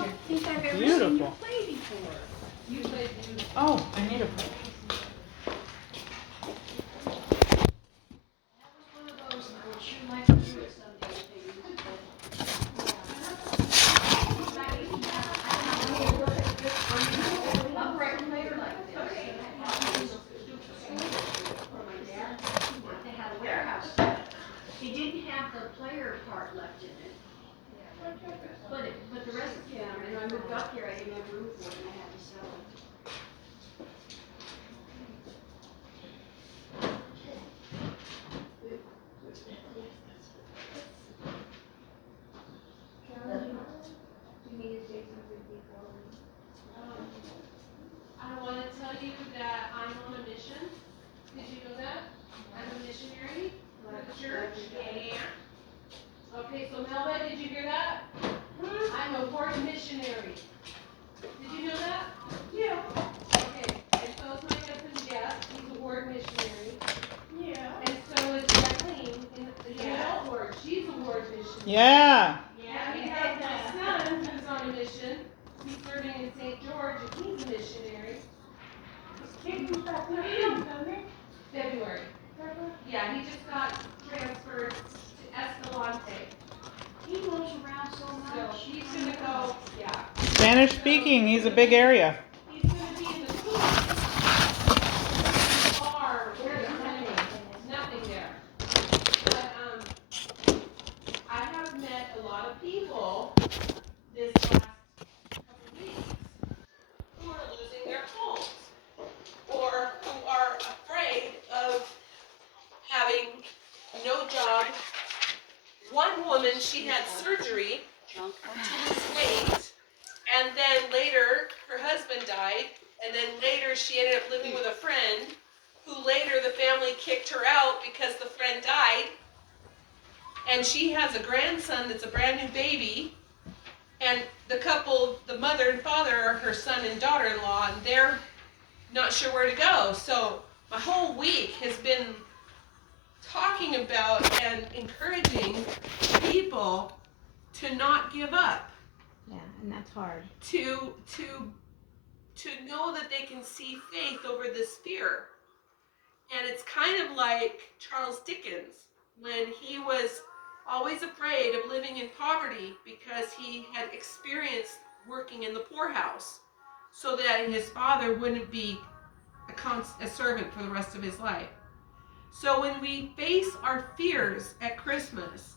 don't think I've ever Beautiful. seen you play before. You played beautiful. Oh, I need a plate. That was one of those that I would sure like to do it someday. Upright player like this. They had a warehouse. He didn't have the player part left in it. But the rest of it, when I moved up here, I didn't have room for it, and I had to sell it. I want to tell you that I'm on a mission. Did you know that? I'm a missionary for the church. Yeah. Okay, so Melba, did you hear that? I'm a ward missionary. Did you know that? Yeah. Okay, and so is my husband Jeff. He's a ward missionary. Yeah. And so is Kathleen in the adult ward. She's a ward missionary. Yeah. Yeah, we have my son who's on a mission. He's serving in St. George and he's a missionary. February. Yeah, he just got transferred to Escalante. He moves around so So much. he's gonna go, yeah. Spanish speaking, he's a big area. He's gonna be in the school. Far, where the money, nothing there. But, I have met a lot of people this last couple weeks who are losing their homes or who are afraid of having no job. One woman, she had surgery to lose weight, and then later her husband died, and then later she ended up living with a friend, who later the family kicked her out because the friend died, and she has a grandson that's a brand new baby, and the couple, the mother and father are her son and daughter-in-law, and they're not sure where to go. So my whole week has been talking about and encouraging people to not give up. Yeah, and that's hard. To know that they can see faith over this fear. And it's kind of like Charles Dickens, when he was always afraid of living in poverty because he had experienced working in the poorhouse, so that his father wouldn't be a servant for the rest of his life. So when we face our fears at Christmas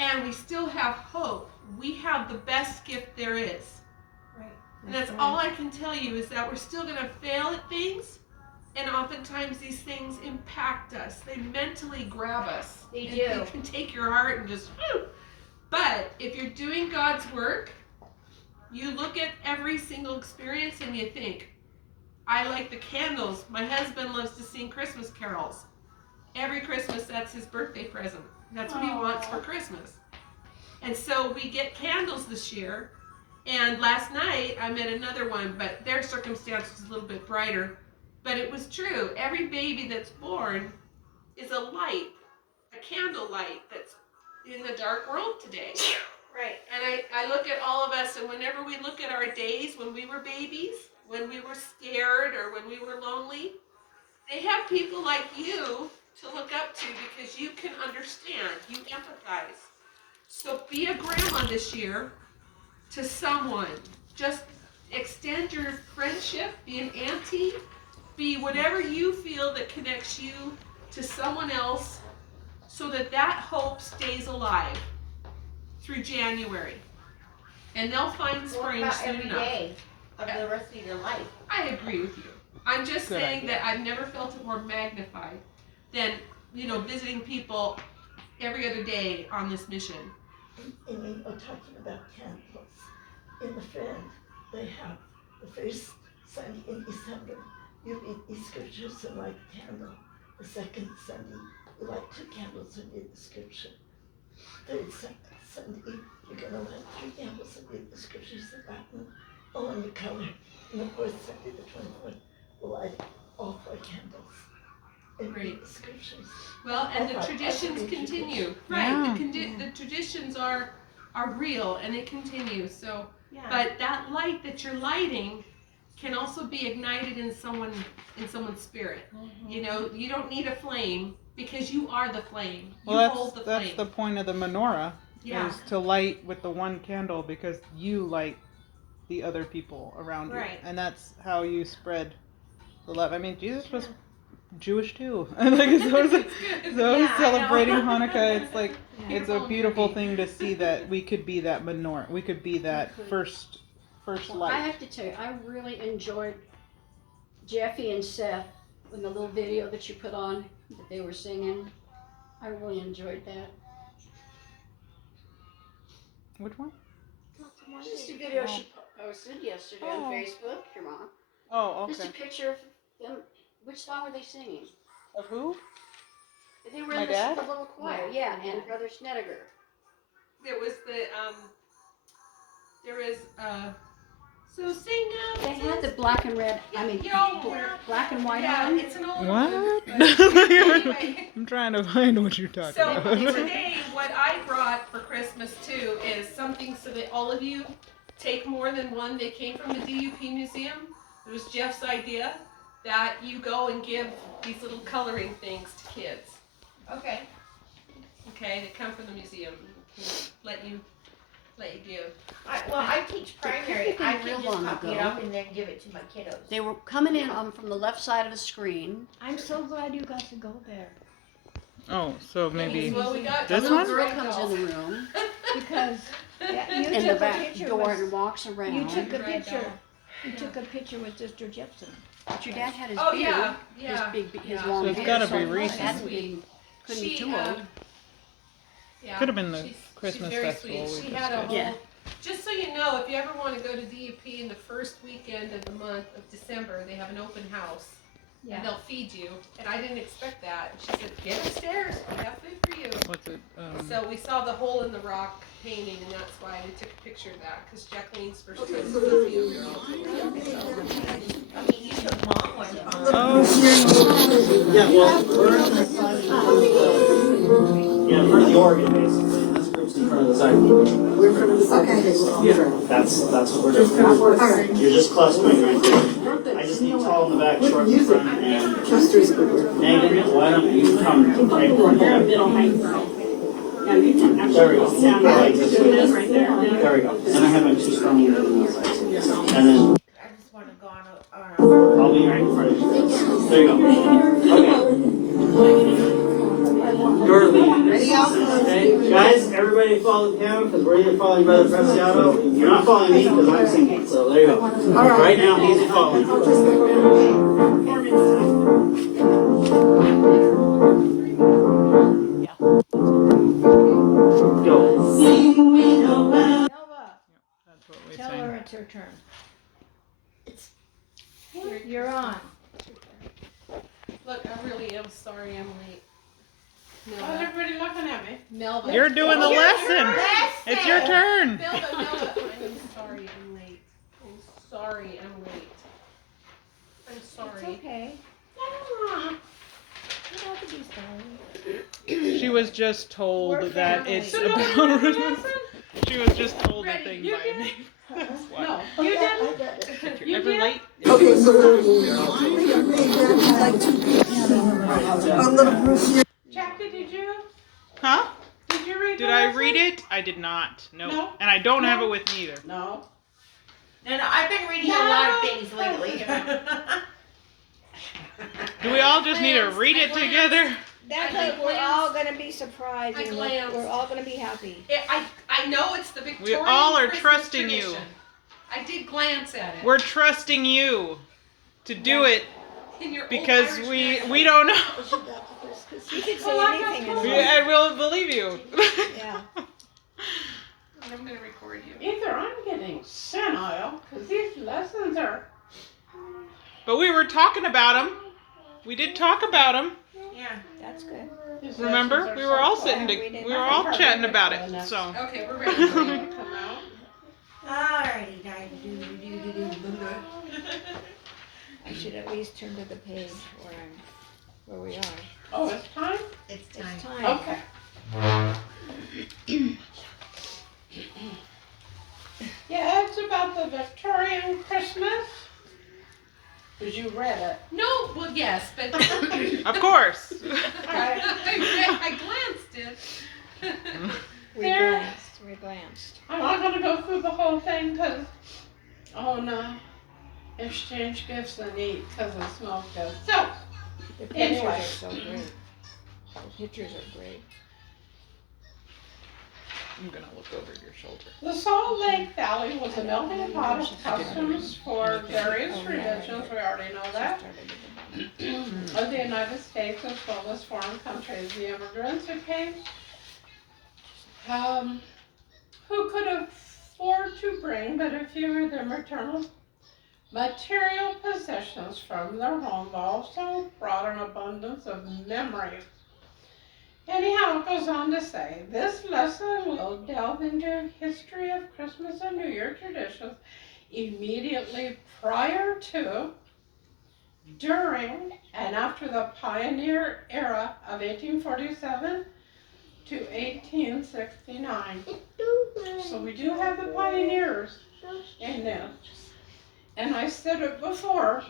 and we still have hope, we have the best gift there is. Right. And that's all I can tell you, is that we're still going to fail at things, and oftentimes these things impact us. They mentally grab us. They and do. They can take your heart and just, whew. But if you're doing God's work, you look at every single experience and you think, I like the candles. My husband loves to sing Christmas carols. Every Christmas, that's his birthday present. That's what he wants for Christmas. And so we get candles this year. And last night, I met another one, but their circumstance was a little bit brighter. But it was true. Every baby that's born is a light, a candle light that's in the dark world today. Right. And I look at all of us, and whenever we look at our days when we were babies, when we were scared or when we were lonely, they have people like you to look up to because you can understand, you empathize. So be a grandma this year to someone. Just extend your friendship, be an auntie, be whatever you feel that connects you to someone else, so that that hope stays alive through January. And they'll find spring soon every enough. day of the rest of your life. I agree with you. I'm just Good saying idea. that I've never felt it more magnified than, visiting people every other day on this mission. And talking about candles, in the friend, they have the first Sunday in December, you read the scriptures and light the candle. The second Sunday, you light 2 candles and read the scripture. Third Sunday, you're going to light 3 candles and read the scriptures in Latin, all in your color. And the fourth Sunday, the 24th, we'll light all 4 candles and read the scriptures. Well, and the I traditions think continue. Yeah. Right, the traditions are are real and it continues. So, Yeah. but that light that you're lighting can also be ignited in someone's spirit. You know, you don't need a flame because you are the flame. You Well, hold the that's flame. the point of the menorah, Yeah. is to light with the one candle because you light the other people around you. Right. And that's how you spread the love. I mean, Jesus was Jewish too. Like, so It's good. Yeah, I celebrating know. Hanukkah, it's like, Yeah. it's a beautiful thing to see that we could be that menorah. We could be that first Well, I light. have to tell you, I really enjoyed Jeffy and Seth in the little video that you put on that they were singing. I really enjoyed that. Which one? Just a video she posted yesterday on Oh. Facebook, your mom. Oh, Just a okay. picture of them. Which song were they singing? Of who? They were My in the dad? little choir, Yeah, yeah, and Brother Snedeker. There was so sing now. They had the black and red, black and white Yeah, on. it's an old What? one. But anyway. I'm trying to find what you're talking So about. today, what I brought for Christmas too is something so that all of you take more than one. They came from the DUP museum. It was Jeff's idea that you go and give these little coloring things to kids. Okay. Okay, they come from the museum. Let you give. I teach primary. They I real can just long copy it ago. up and then give it to my kiddos. They were coming in from the left side of the screen. I'm so glad you got to go there Oh, so maybe Well, we got this A little one? girl comes in the room because you in the took a back picture door with, and walks around. you took a Right picture. down. You took a picture with Sister Gibson. But your dad had his Oh beard, yeah. his Yeah. long So it's beard. gotta so be it recent. hadn't been- couldn't be She, too old. Yeah. Could have been the She's Christmas very festival sweet. we She just had a did. whole. Yeah. Just so you know, if you ever want to go to DUP in the first weekend of the month of December, they have an open house. Yeah. And they'll feed you. And I didn't expect that. She said, get upstairs, we have food for you. What's it? So we saw the hole in the rock painting, and that's why we took a picture of that, because Jacqueline's first trip to the museum girl. I mean, you took mom one. Oh, Yeah, well, we're the organ basically. This group's in front of the side. We're from the second. Yeah, that's what we're doing. You're just clustering right there. I just need tall in the back, short in the front, and Cluster's a good word. Maggie, why don't you come right in front here? There we go. I like this one. There we go. And I have my two strong ones on the outside. And then I just want to go on I'll be right in front of you. There you go. Okay. You're leading this. Okay, guys, everybody follow the camera because we're either following Brother Preciado. You're not following me because I'm singing. So there you go. Right now, he's following. Go. Nova, that's what we tell sang. her it's her turn. You're on. Look, I really am sorry I'm late. Why's everybody looking at me? Melva. You're doing the lesson. It's your turn. Melva, I'm sorry I'm late. I'm sorry I'm late. I'm It's sorry. okay. You don't have to be sorry. She was just told We're that family. it's So do I about. do the lesson? She was just told a Ready, thing you by did? me. That's why. No. Oh, You yeah, did? I got it. If you're ever late. Okay, so I'd like to a little group here. Jackie, did you? Huh? Did you read Did the I lesson? read it? I did not. No. No? And I don't have No? it with me either. No. No, I've been reading a lot of things lately. Do we all just need to read it together? That's I it. We're glanced- all gonna be surprised I and glanced. we're all gonna be happy. I know it's the Victorian all are Christmas trusting you. tradition. I did glance at it. We're trusting you to do it In your old because Irish we accent. don't know. You can say Well, I anything in got the We, I will believe you. Yeah. I'm gonna record you. Either I'm getting senile, because these lessons are. But we were talking about them. We did talk about them. Yeah. That's good. these Remember? lessons are We so were all fun. sitting. we We were all chatting about it. So. Okay, we're ready. Come out. Alrighty, I should at least turn to the page where we are. Oh, it's time? It's It's time. time. Okay. Victorian Christmas? Because you read it. No, well, yes, but Of course. I glanced it. We There- glanced. I'm not going to go through the whole thing because, oh no, exchange gifts and eat because it smells good. So, The pictures Anyway. are so great. The pictures are great. I'm gonna look over your shoulder. the Salt Lake Valley was a melting pot of customs for various religions, we already know that, of the United States as well as foreign countries. The immigrants who came, who could afford to bring but a few of their material possessions from their home, also brought an abundance of memories. Anyhow, it goes on to say, this lesson will delve into history of Christmas and New Year traditions immediately prior to, during, and after the pioneer era of 1847 to 1869. So we do have the pioneers in this. And I said it before,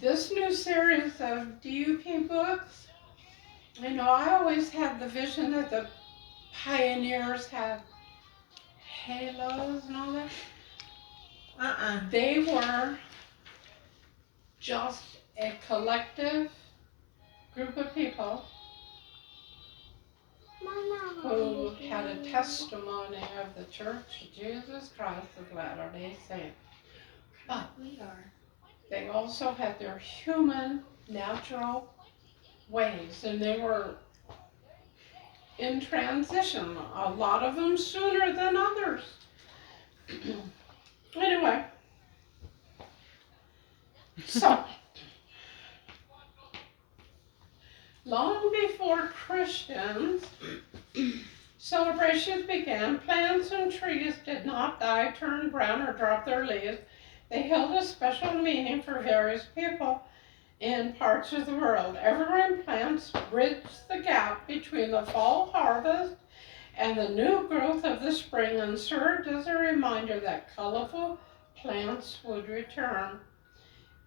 this new series of DUP books, I always had the vision that the pioneers had halos and all that. They were just a collective group of people who had a testimony of the Church of Jesus Christ of Latter-day Saints. But they also had their human, natural ways, and they were in transition, a lot of them sooner than others. Anyway, so, long before Christians celebrations began, plants and trees did not die, turn brown, or drop their leaves. They held a special meaning for various people in parts of the world. Evergreen plants bridged the gap between the fall harvest and the new growth of the spring and served as a reminder that colorful plants would return.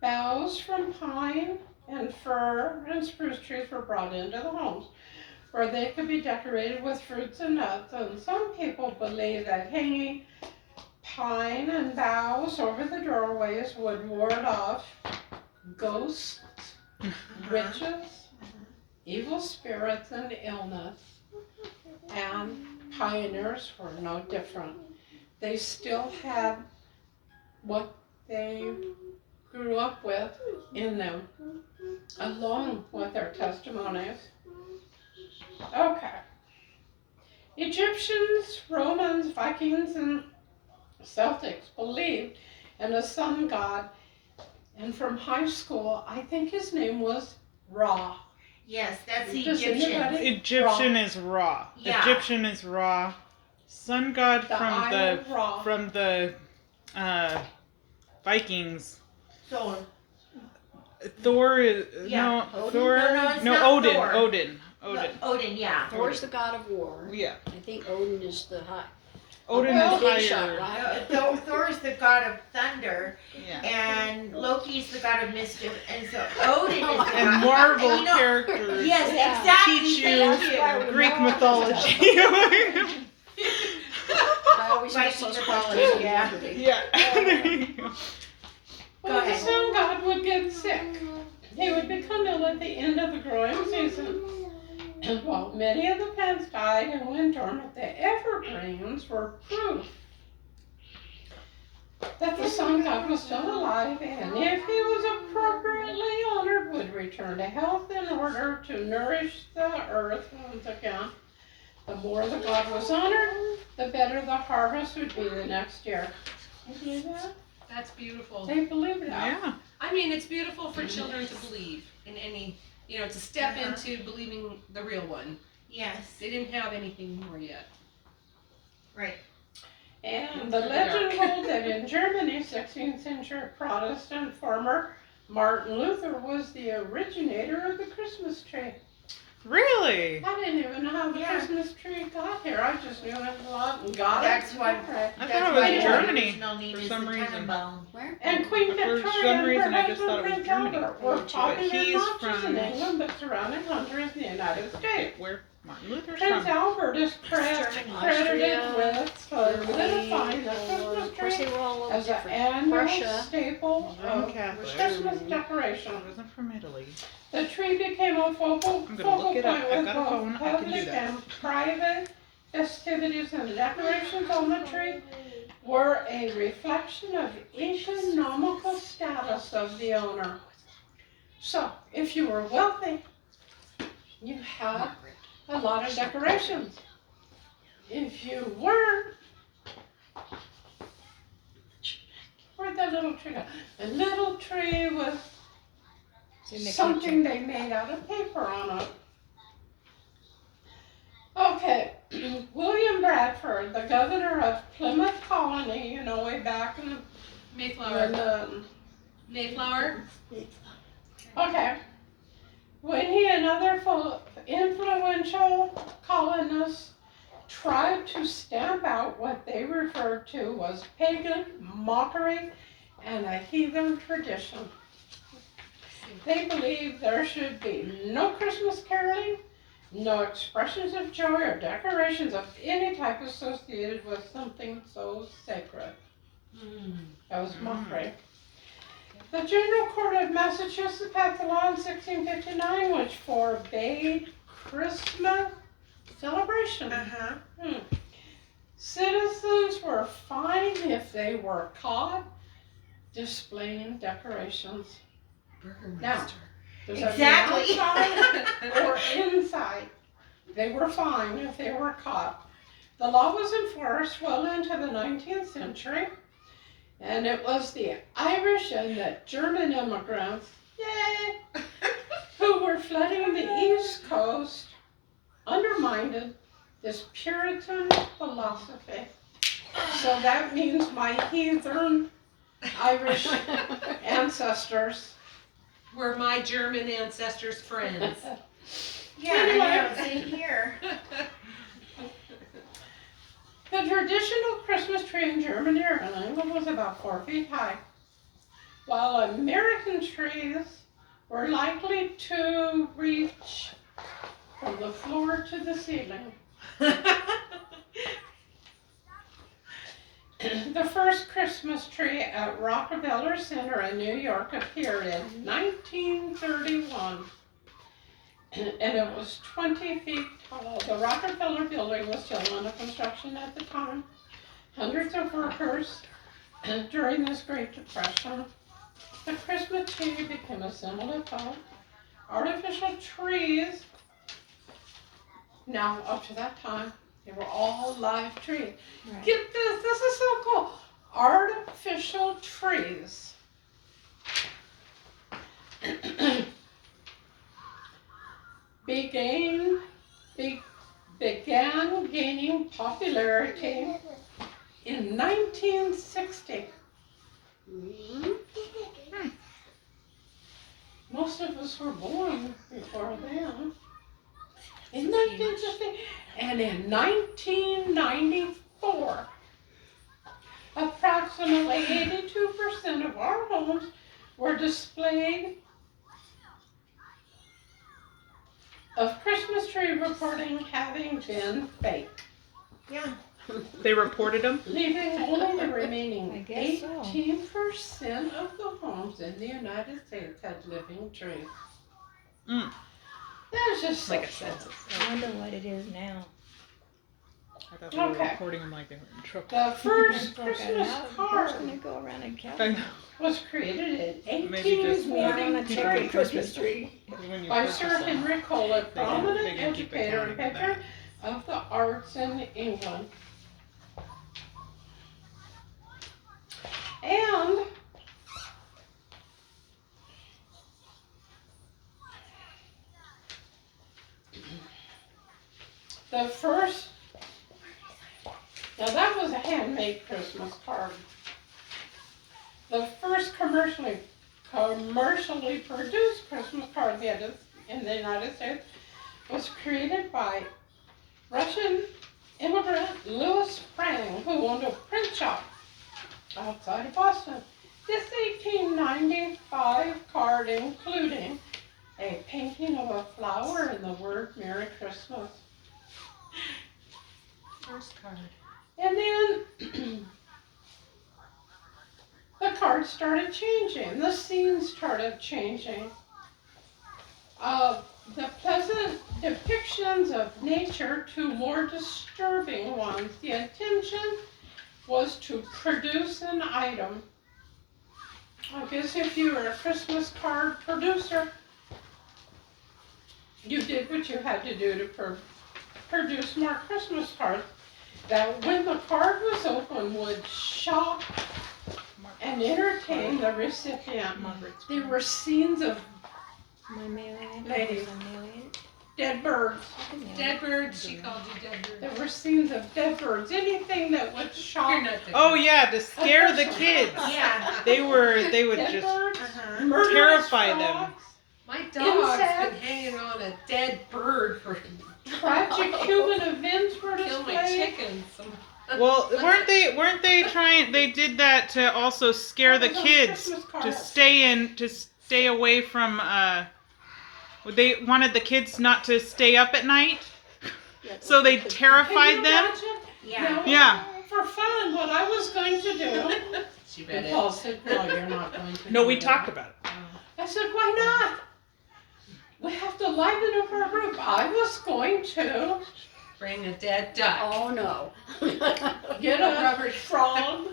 Boughs from pine and fir and spruce trees were brought into the homes, where they could be decorated with fruits and nuts, and some people believe that hanging pine and boughs over the doorways would ward off ghosts, witches, evil spirits, and illness. And pioneers were no different. They still had what they grew up with in them, along with their testimonies. Okay. Egyptians, Romans, Vikings, and Celtics believed in a sun god, and from high school, I think his name was Ra. Yes, that's the Does Egyptian. anybody- Egyptian is Ra. Yeah. Egyptian is Ra. Sun god The Eye of Ra. from the Vikings. So, Thor is Yeah. no Thor. No, it's no not Odin. Thor. Odin. Odin, yeah. Thor's the god of war. Yeah. I think Odin is the high. Odin Well, is big higher. shot, right? Thor is the god of thunder, Yeah. and Loki is the god of mischief, and so Odin is the god. And Marvel and you know- characters Yes, Yeah. exactly. teach Thank you you. why we Greek know all this mythology. I always Viking miss those mythology, questions on yeah. Jeopardy. yeah. There you go. When Go the ahead. sun god would get sick, he would become ill at the end of the growing season. And while many of the plants died and went dormant, the evergreens were proof that the sun god was still alive, and if he was appropriately honored, would return to health in order to nourish the earth once again. The more the god was honored, the better the harvest would be the next year. You believe that? That's beautiful. They believe that. Yeah. I mean, it's beautiful for children to believe in any, to step into believing the real one. Yes, They didn't have anything more yet. right. And the legend holds that in Germany, 16th century Protestant farmer Martin Luther was the originator of the Christmas tree. Really? I didn't even know how the Yeah. Christmas tree got here. I just knew it a lot and got That's it. why- Right. I That's thought it was why the Germany original name for is some the reason. Tannenbaum. Where? And Queen For Victoria some and her reason, I just husband thought it was Prince Germany. Albert were But popular he's not just in from- England but surrounding countries in the United States. Where Martin Luther's Prince from. Albert is Germany. credited Austria, with identifying the Christmas Of course, they tree were all over as an different. annual Russia. staple Roman of Catholic. Christmas decoration. I wasn't from Italy. The tree became a focal I'm gonna focal look it up. point I've with got a both phone. I can do public that. and private festivities, and the decorations on the tree were a reflection of economical status of the owner. So, if you were wealthy, you had a lot of decorations. If you weren't, where'd that little tree go? A little tree with It's in the something they made out of paper on it. Okay, William Bradford, the governor of Plymouth Colony, you know, way back in the Mayflower. okay. When he and other influential colonists tried to stamp out what they referred to was pagan mockery and a heathen tradition. They believed there should be no Christmas caroling, no expressions of joy or decorations of any type associated with something so sacred. That was mockery. The General Court of Massachusetts passed a law in 1659 which forbade Christmas celebration. Citizens were fined if they were caught displaying decorations. Now, does that mean Exactly. outside or inside? They were fined if they were caught. The law was enforced well into the 19th century, and it was the Irish and the German immigrants, yay, who were flooding the East Coast, undermined this Puritan philosophy. So that means my heathen Irish ancestors. Were my German ancestors' friends. Yeah, I know, same here. The traditional Christmas tree in Germany or in England was about 4 feet high, while American trees were likely to reach from the floor to the ceiling. The first Christmas tree at Rockefeller Center in New York appeared in 1931, and it was 20 feet tall. The Rockefeller building was still under construction at the time. Hundreds of workers during this Great Depression. The Christmas tree became a symbol of hope. Artificial trees, now up to that time, they were all live trees. Right. Get this is so cool. Artificial trees began gaining popularity in 1960. Most of us were born before then. In 1960, and in 1994, approximately 82% of our homes were displayed of Christmas tree reporting having been fake, Yeah. They reported them? leaving only the I remaining guess so. 18% of the homes in the United States had living trees. That's just Like so a census. I wonder what it is now. I thought they were Okay. reporting them like they were in trouble. The first It's like Christmas who's card gonna go around and count? I know. was created in Maybe just We want a 1843 cherry Christmas tree. When you by purchase Sir them, Henry Colett, they can prominent keep educator and accounting of patron of the arts in England. And the first, now that was a handmade Christmas card. The first commercially produced Christmas card in the United States was created by Russian immigrant Louis Prang, who owned a print shop outside of Boston. This 1895 card including a painting of a flower and the word Merry Christmas. First card. And then the cards started changing. The scenes started changing. The pleasant depictions of nature to more disturbing ones. The intention was to produce an item. I guess if you were a Christmas card producer, you did what you had to do to produce more Christmas cards that when the card was open would shock and entertain the recipient. There were scenes of My mailing. Ladies. I'm mailing. dead birds. Dead birds, she called you dead birds. There were scenes of dead birds, anything that would shock. You're not dead Oh birds. yeah, to scare the kids. Yeah. They would Dead just birds, Uh-huh. murderous terrify them. frogs, My dog's Insects. been hanging on a dead bird for tragic human events were kill my displayed. chickens. Well, weren't they trying? They did that to also scare the That was on kids Christmas to cards. stay away from. They wanted the kids not to stay up at night, so they Can you terrified them. imagine? Yeah. Now, Yeah. For fun, what I was going to do. She And Paul said, "No, you're not going to." No, do we that." talked about it. I said, "Why not? We have to liven up our group." I was going to Bring a dead duck. Oh, no. get a rubber frog,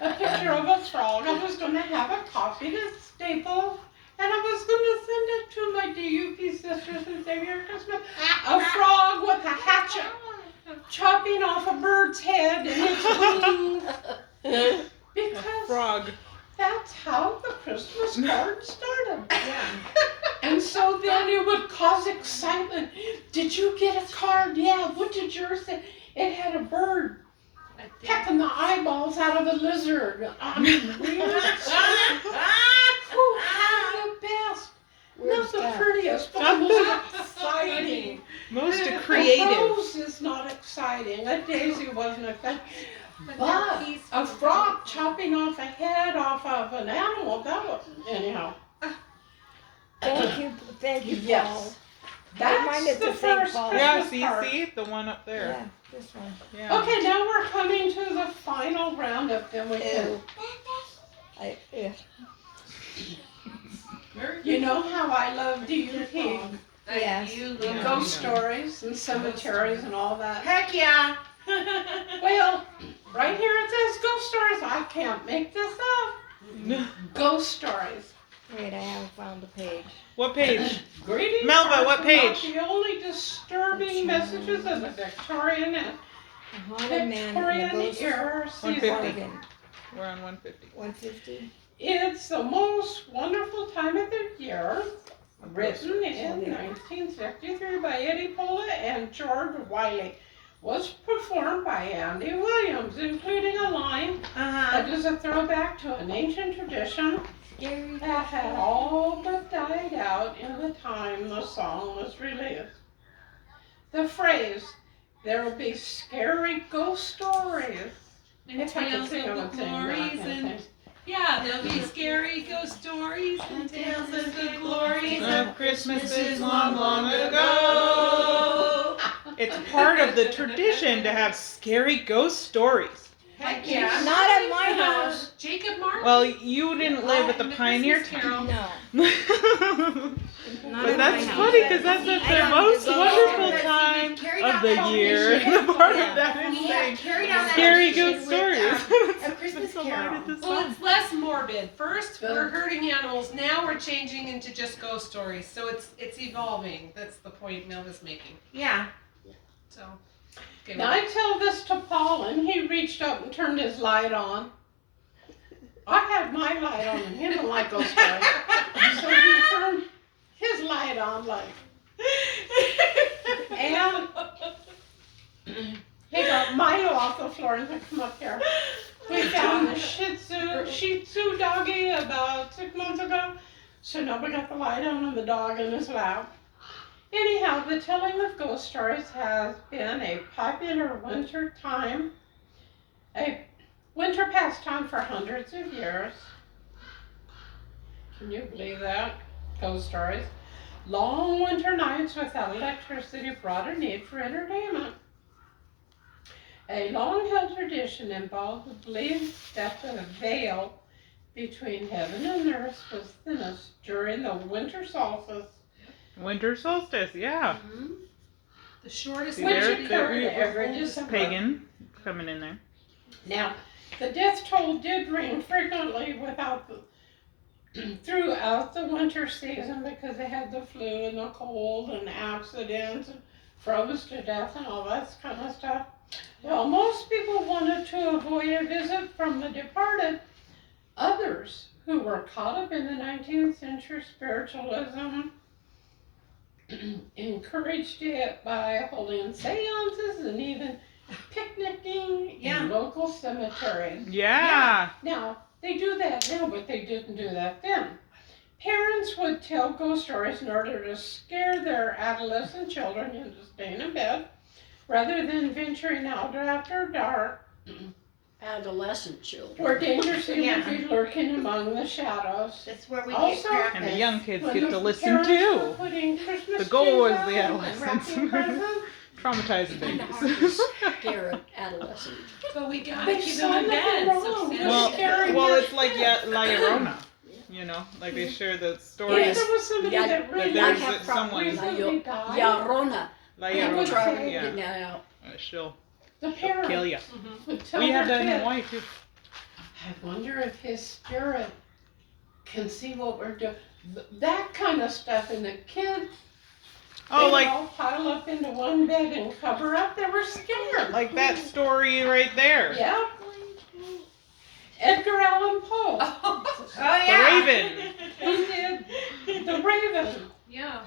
a picture of a frog. I was going to have a copy to staple, and I was going to send it to my DUP sisters and say, "Merry Christmas." A frog with a hatchet chopping off a bird's head and its wings. Because Frog. that's how the Christmas card started. Yeah. And so then it would cause excitement. Did you get a card? Yeah. What did yours say? It had a bird I think- pecking the eyeballs out of a lizard. I mean, really? Who had the best? Not the prettiest, but the most exciting. Most A creative. rose is not exciting. A daisy wasn't exciting. But But that piece a was- frog chopping off a head off of an animal, that was, anyhow. Thank you, Paul. Yes. Remind That's us the to thank first Paul. Yeah, Christmas card. see, the one up there. Yeah, this one. Yeah. Okay, now we're coming to the final roundup, then we can, Ew. Yeah. you know how I love DUP, Yes. You and love ghost them. stories and cemeteries and all that. Heck yeah. Well, right here it says ghost stories. I can't make this up. Ghost stories. Wait, I haven't found the page. What page? Greetings Melba, are what not page? the only disturbing messages of the Victorian and A haunted man and Victorian a ghost era 150. season. wagon. We're on 150. 150. It's the most wonderful time of the year. Written in 1963 by Eddie Pola and George Wiley. Was performed by Andy Williams, including a line Uh-huh. that is a throwback to an ancient tradition that had all but died out in the time the song was released. The phrase, "There'll be scary ghost stories." And If I could tales sing, I of would the sing, but I glories can't and sing. yeah, there'll be scary ghost stories and tales of the glories Of Christmases long, long ago. It's part of the tradition to have scary ghost stories. Heck yeah. Not at my house. Jacob Martin. Well, you didn't live at the And Pioneer Christmas Town. Carol. No. Not But at that's my funny house. because that's I the don't most go wonderful there. time Carry of that the tradition. year. And the part Yeah. of that is We saying have carried on that scary tradition ghost with, stories. A Christmas So why Carol. did this Well, song- it's less morbid. First, we're hurting animals. Now we're changing into just ghost stories. So it's evolving. That's the point Melva's making. Yeah. So. Okay, Now I tell this to Paul and he reached up and turned his light on. I had my light on and he didn't like ghost stories. So he turned his light on like, and he got Milo off the floor and said, "Come up here." We found a Shih Tzu doggy about 6 months ago. So now we got the light on and the dog in his lap. Anyhow, the telling of ghost stories has been a popular winter pastime for hundreds of years. Can you believe that? Ghost stories. Long winter nights without electricity brought a need for entertainment. A long-held tradition involved the belief that the veil between heaven and earth was thinnest during the winter solstice. Winter solstice, yeah. Mm-hmm. The shortest See, Which there occurred we- every December. Pagan coming in there. Now, the death toll did ring frequently throughout the winter season because they had the flu and the cold and accidents and froze to death and all that kind of stuff. Well, most people wanted to avoid a visit from the departed. Others who were caught up in the 19th century spiritualism encouraged it by holding seances and even picnicking in local cemeteries. Yeah. Now, they do that now, but they didn't do that then. Parents would tell ghost stories in order to scare their adolescent children into staying in bed rather than venturing out after dark, Adolescent children. where danger seemed to be lurking among the shadows. That's where we Also, get crap. And the young kids When get the to listen parents too. were putting Christmas The goal trees was the out and adolescents. wrapping presents, Traumatizing babies. Scare an adolescent. But we gotta But keep some them in of them bed. wrong. So Well, scary. well, it's like La Llorona. You know, like they share the stories. If there was somebody Yeah, that really there's have someone- recently died, Yarona. La I would Llorona. say- Yeah. Now, She'll the kill parent you. would tell We their have that in kid, Hawaii too. I wonder if his spirit can see what we're doing. That kind of stuff, and the kids, Oh, they like all pile up into one bed and cover up. They were scared. like that story right there. Yeah. Edgar Allan Poe. Oh The yeah. Raven. He did The Raven. Yeah.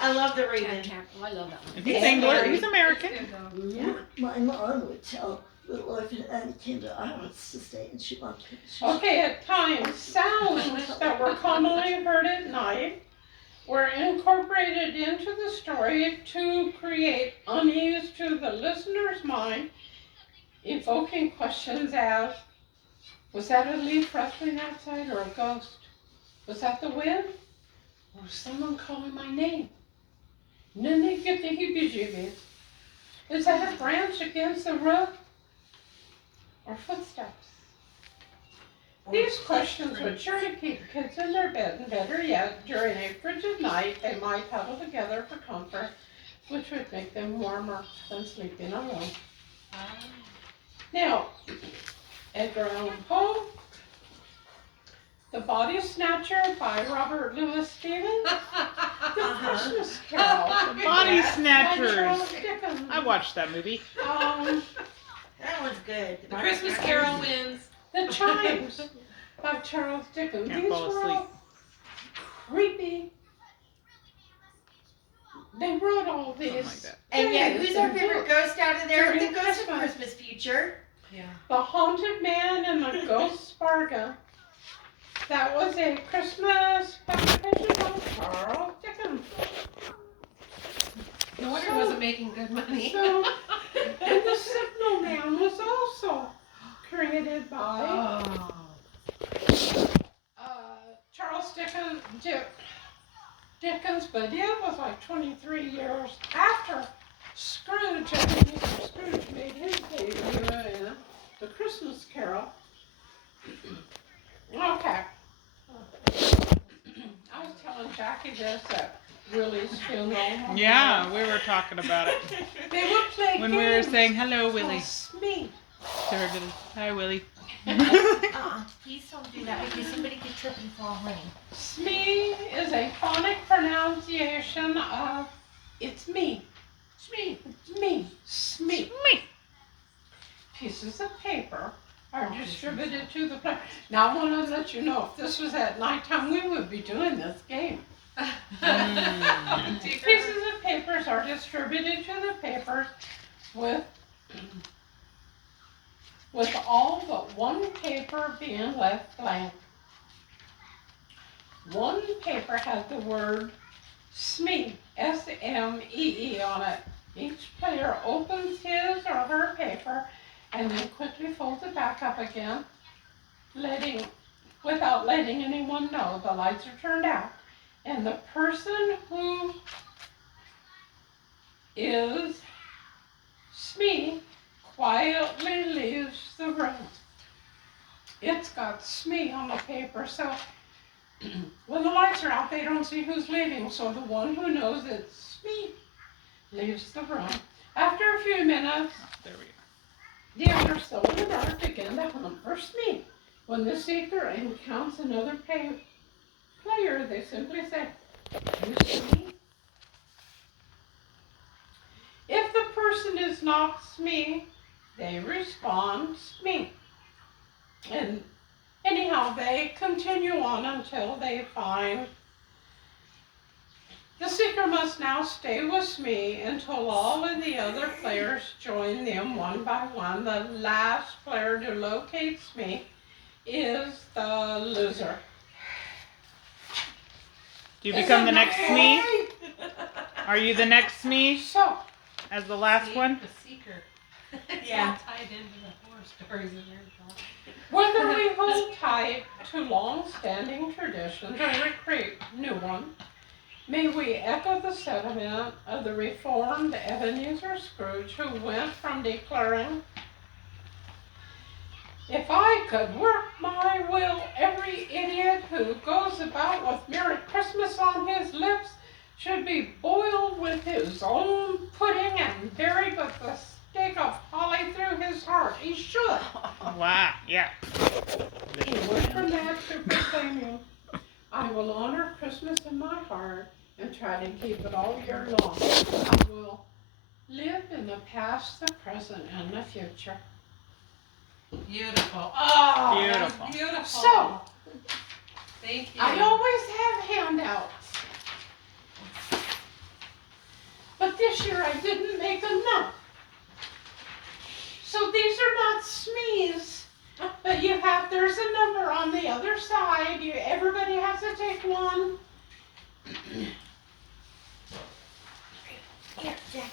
I love the Raven. I love that one. And he's English. He's American. Mhm. My mom would tell little orphan Annie came to our house to stay, and she loved it. Okay, at times, sounds that were commonly heard at night were incorporated into the story to create unease to the listener's mind, evoking questions as, was that a leaf rustling outside or a ghost? Was that the wind? Or was someone calling my name? And then they get the heebie-jeebies. Is that a branch against the roof? Or footsteps? These questions would sure to keep kids in their bed, and better yet, during a frigid night, they might huddle together for comfort, which would make them warmer than sleeping alone. Now, Edgar Allan Poe, The Body Snatcher by Robert Louis Stevens, The Christmas Carol The Body by Snatchers. Charles Dickens. I watched that movie. That one's good. The Christmas Carol wins. The Chimes by Charles Dickens. Can't These fall were asleep. all creepy. They wrote all these. Something like that. And yeah, plays who's our and favorite books. ghost out of there? During The Ghost of Christmas. Christmas Future. Yeah. The Haunted Man and the Ghost's Bargain. That was a Christmas publication by Charles Dickens. No wonder it wasn't making good money. So, and the Signal Man was also created by Charles Dickens, but it was like 23 years after Scrooge, Ebenezer Scrooge made his debut in The Christmas Carol. Okay. I was telling Jackie this at Willie's funeral. Yeah, we were talking about it They would play when we were games saying hello, Willie. called Smee. To her little, hi, Willie. Please don't do that because somebody could trip and fall, honey. Smee is a phonic pronunciation of it's me. Smee. It's me. Smee. Pieces of paper are distributed to the player. Now I want to let you know, if this was at nighttime, we would be doing this game. Pieces of papers are distributed to the papers with all but one paper being left blank. One paper had the word Smee, SMEE on it. Each player opens his or her paper and then quickly folds it back up again, without letting anyone know. The lights are turned out. And the person who is Smee quietly leaves the room. It's got Smee on the paper, so when the lights are out, they don't see who's leaving. So the one who knows it's Smee leaves the room. After a few minutes, There we go. the others, still in the dark, begin to hunt for Smee. When the seeker encounters another player, they simply say, "You Smee?" If the person is not Smee, they respond Smee. And anyhow, they continue on until they find. The seeker must now stay with Smee until all of the other players join them one by one. The last player to locate Smee is the loser. Do you become the next Smee? Are you the next Smee So, as the last one? The seeker. It's Yeah. all tied into the horror stories of America. whether we hold tight to long-standing traditions or recreate new ones, may we echo the sentiment of the reformed Ebenezer Scrooge, who went from declaring, "If I could work my will, every idiot who goes about with Merry Christmas on his lips should be boiled with his own pudding and buried with a stake of holly through his heart." He should. Wow, yeah. He went from that to proclaiming, "I will honor Christmas in my heart and try to keep it all year long. I will live in the past, the present, and the future." Beautiful. Oh, Beautiful. that was beautiful. So, Thank you. I always have handouts. But this year I didn't make enough. So these are not Smees, but there's a number on the other side. Everybody has to take one. Here, Jackie.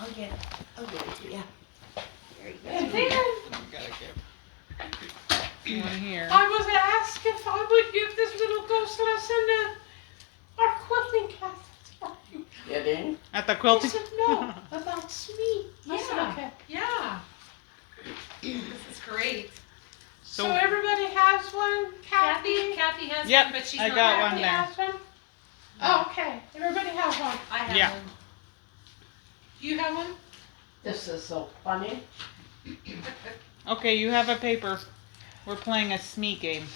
I'll get it. I'll give it to you. There you go. And then You gotta give one here. I was asked if I would give this little ghost lesson to our quilting class. Are you kidding? At the I quilting? said no, about Smee. I said Yeah. okay. Yeah. This is great. So everybody has one. Kathy has Yep, one, but she's I not got happy. one there. Has one? Oh, okay, everybody has one. I have Yeah. one. Do you have one? This is so funny. Okay, you have a paper. We're playing a Smee game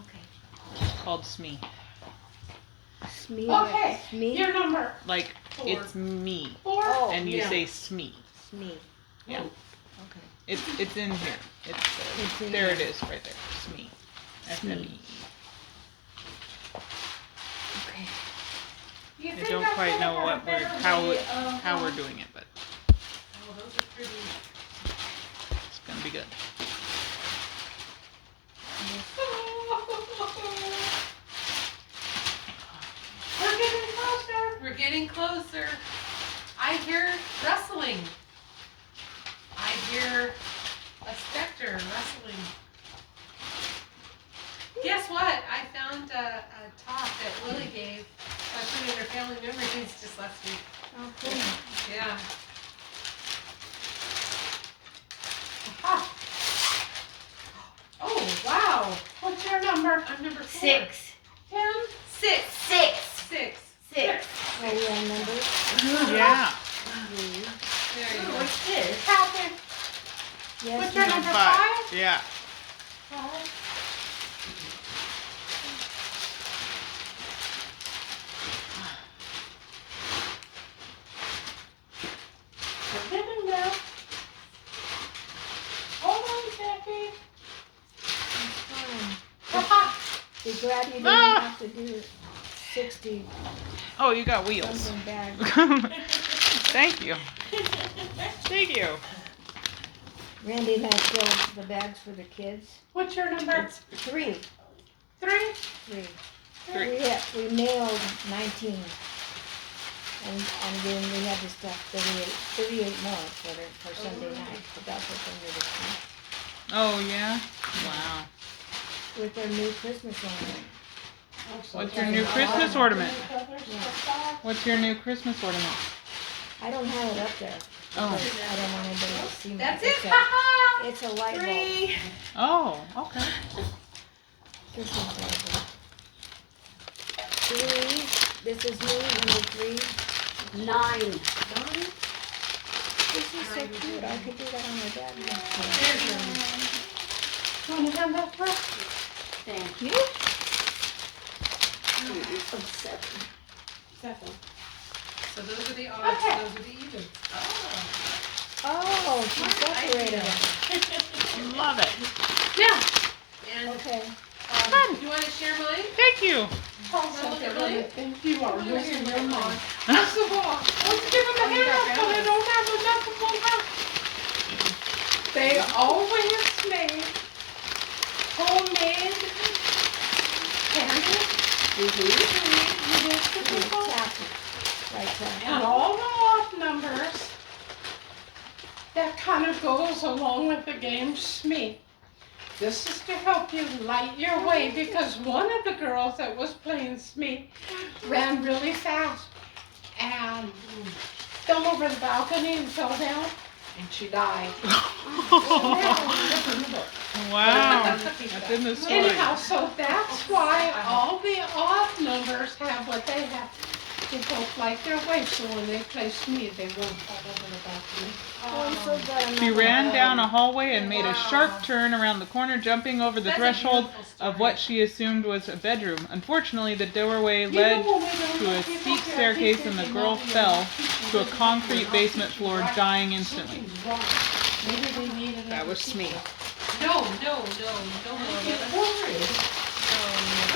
Okay. called Smee. Smee. Okay, Smee. your number Like, 4. it's me. 4. Oh, And you yeah. say Smee. Smee. Yeah. Okay. It's in here. It's in there there. it is right there. Smee. S-M-E. Okay. You I think don't that's quite gonna know work what better how than the, how we're doing it, but Oh, those are pretty. it's gonna be good. We're getting closer. We're getting closer. I hear wrestling. I hear a specter wrestling. Guess what? I found a talk that Lily gave by putting her family memories just last week. Oh, cool. Yeah. Aha. Oh, wow. What's your number? I'm number 4. 6. 10? 6. 6. 6. 6. Oh, yeah, number Yeah. 3. There you go. What's this? Kathy. Yes, What's your ma'am. number? 5? Yeah. 5. We're getting there. Hold on, Jackie. Fine. Aha. Be glad you didn't Ah! have to do 60 Oh, you got wheels. something back. Thank you. Thank you. Randy and I filled the bags for the kids. What's your number? 3. 3? 3. Three. We mailed 19. And then we had to stuff 38 more for Sunday night, but that's what they needed to Oh yeah. Wow. with their new Christmas ornament. What's your new Christmas ornament? What's your new Christmas ornament? I don't have it up there. Oh. Because I don't want anybody to see my. That's it. It's a light bulb. 3. Oh, okay. Christmas light bulb. 3. This is new, number 3. 9. This is so cute. I could do that on my dad's birthday. Want to hand that first? Thank you. Of 7. 7. So those are the odds, those are the evens. Oh, she separated them. Love it. And Okay. you want to share mine? Thank you. Also, Look at they're mine. gonna think you are losing your mind. First of all, let's give them a hand up, but I don't have enough of one heart. They always made homemade candy. Taffy. Right there. And all the odd numbers, that kind of goes along with the game Smee. This is to help you light your way because one of the girls that was playing Smee ran really fast and fell over the balcony and fell down and she died. Wow. That's in the story. Anyhow, so that's why all the odd numbers have what they have. They both light their way, so when they play Smee, they won't fall over the balcony. Oh, I'm so glad I'm She not ran gonna down a hallway and made a sharp turn around the corner, jumping over the That's a threshold beautiful story. of what she assumed was a bedroom. Unfortunately, the doorway You led know, when we don't to a have people steep here, staircase I and the think girl they might fell be to a concrete basement floor, dying instantly. Something's wrong. Maybe they needed That was Smee. No more of Get it. worried.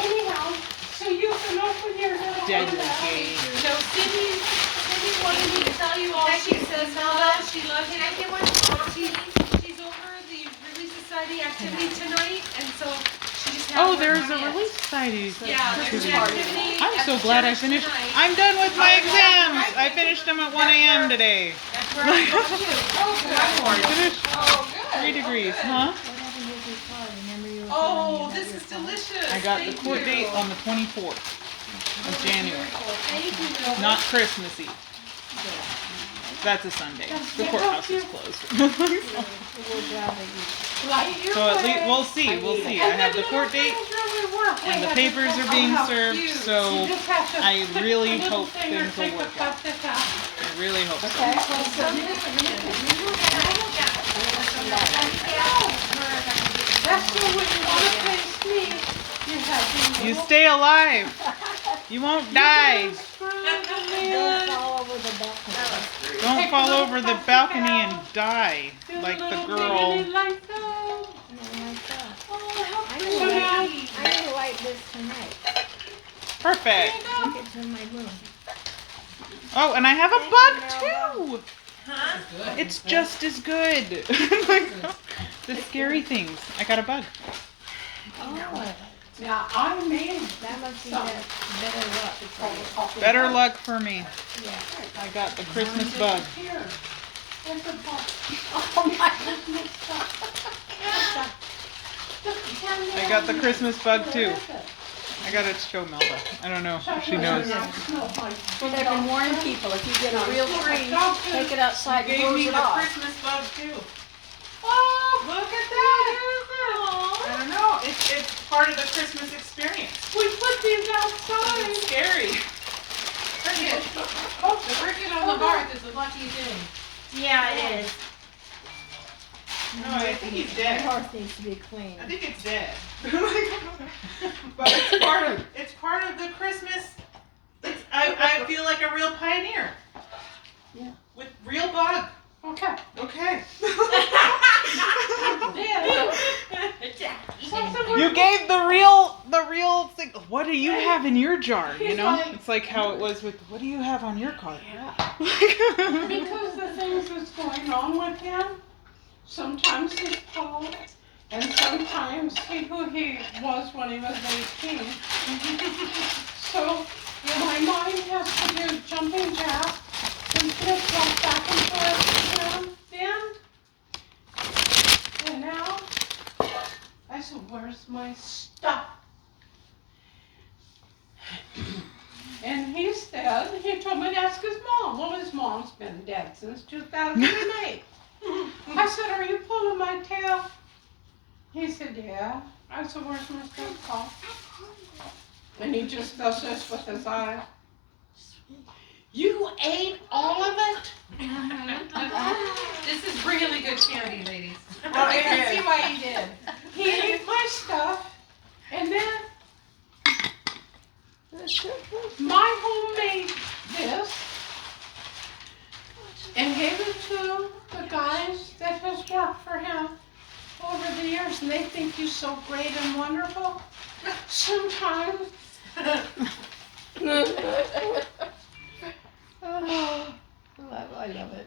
Anyhow, so you can open your little Deadly envelope. game. So Cindy wanted me to tell you all she says Melda, she loves you. Can I get one? She's over the Relief Society activity tonight, and so she just had Oh, one there's a come in. Relief Society. Yeah, there's an activity. I'm at so the glad I church finished. tonight. I'm done with my exams. I finished them at 1 a.m. today. That's where I'm going to. Finished Oh, good. 3 degrees, huh? What happened with your car? Remember you were Oh, telling me about this your is car? delicious. I got the Thank court you. date on the 24th of January, Thank you, Melda. not Christmas Eve. That's a Sunday. The courthouse is closed. We're glad that you. Light your So at way. least we'll see. We'll see. I have the court date Really work. We and the had papers to are go being how served, cute. so You just have to I stick really the little hope finger, things will take the work out. plastic out. I really hope so. Okay. That's so when you want to play Smee, you have to You stay alive. You won't die. Don't fall over the balcony. Don't fall over the balcony and die like the girl. No, like that. I'm gonna light this tonight. Perfect. Take it to my room. Oh, and I have a Thank bug you, too. Huh? It's just as good. The scary things. I got a bug. Oh, Now, I made that must be better luck. Better luck for me. Yeah. I got the Christmas bug. here. There's a bug. Oh my goodness. I got the Christmas bug too. I gotta show Melba. I don't know if she knows. Well, they've been warning people, if you get a real tree, take it outside and Gave close me it the off. Christmas bug too. Oh, Look at that! I don't know. It's part of the Christmas experience. We put these outside. It's scary. Cricket. The cricket on the hearth is a lucky thing. Yeah, it is. No, I think he's My dead. horse needs to be clean. I think it's dead. But it's part of the Christmas. I feel like a real pioneer. Yeah. With real bug. Okay. Okay. Something You gave the real thing. What do you have in your jar? You He's know, like- it's like how it was with. What do you have on your card? Because the things that's going on with him, sometimes he's Paul, and sometimes who he was when he was 18. So My mind has to do jumping jacks and flip-flop back and forth then. And now, I said, where's my stuff? And he said, he told me to ask his mom. Well, his mom's been dead since 2008. I said, are you pulling my tail? He said, yeah. I said, where's my stuff, Paul? And he just does this with his eye. You ate all of it? This is really good candy, ladies. I can see why he did. He ate my stuff, and then my homemade this, and gave it to the guys that has worked for him over the years, and they think you're so great and wonderful. Sometimes. Oh, I love it.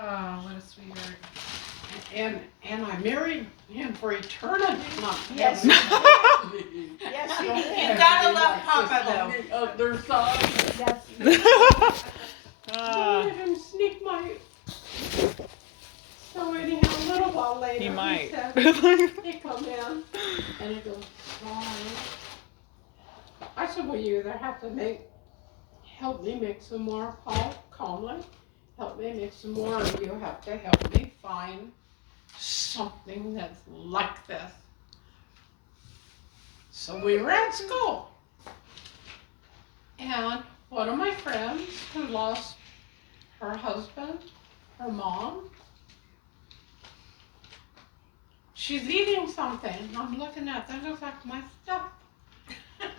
Oh, what a sweetheart. And I married him for eternity. Not Yes. heaven. Yes, You gotta love Papa though. Other side. That's Don't let him sneak my. So anyhow, a little while later, He might. said, he come in and he goes, "Mom." I said, well, you either have to help me make some more, Paul, calmly, help me make some more, or you have to help me find something that's like this. So we were at school. And one of my friends who lost her husband, her mom, she's eating something. I'm looking at that, looks like my stuff.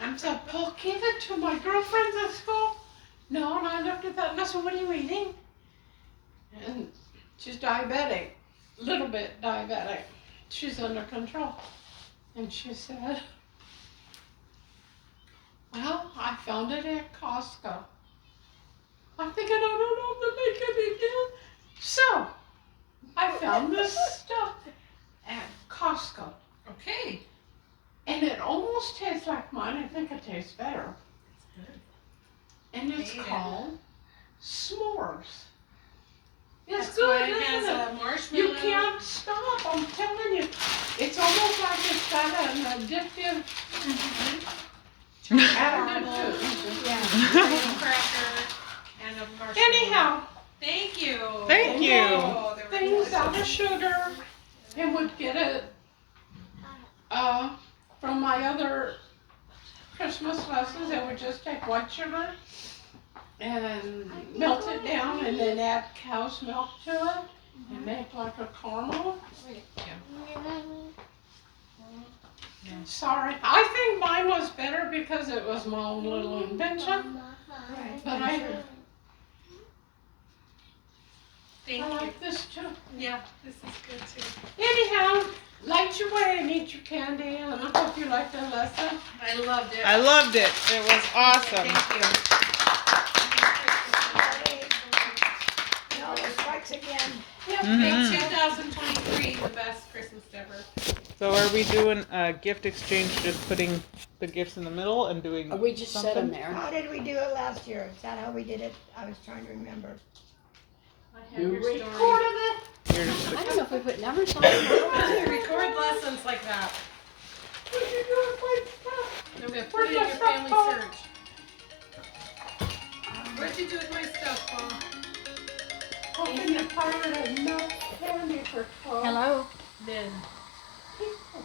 I said, Paul, give it to my girlfriends at school. No, and I looked at that and I said, what are you eating? And she's diabetic, a little bit diabetic. She's under control. And she said, well, I found it at Costco. I'm thinking, I don't know if to make it again. So, I found this stuff at Costco. Okay. And it almost tastes like mine. I think it tastes better. And it's Yeah. called s'mores. It's That's good, why it has isn't it? a marshmallow. You can't stop, I'm telling you. It's almost like it's got an addictive additive to it. Graham cracker and a marshmallow. Anyhow, Thank you. Thank you. Oh, they were things out of sugar and would get it from my other Christmas lessons. They would just take white sugar and melt it down and then add cow's milk to it and make like a caramel. Sorry, I think mine was better because it was my own little invention. But I Thank you. like this too. Yeah, this is good too. Anyhow, light your way and eat your candy, and I hope you liked the lesson. I loved it. I loved it. It was awesome. Thank you. No, it strikes again. Yep. Mhm. Make 2023 the best Christmas ever. So are we doing a gift exchange, just putting the gifts in the middle and doing We just set them something? there. How did we do it last year? Is that how we did it? I was trying to remember. I have your story. Recorded it. You're just I don't know if we put numbers on it. Record lessons like that. What did you do with my stuff? I'm gonna put it in your family search. What'd you do with my stuff, Paul? Open the pirate of milk candy for 12 Hello? Then. people.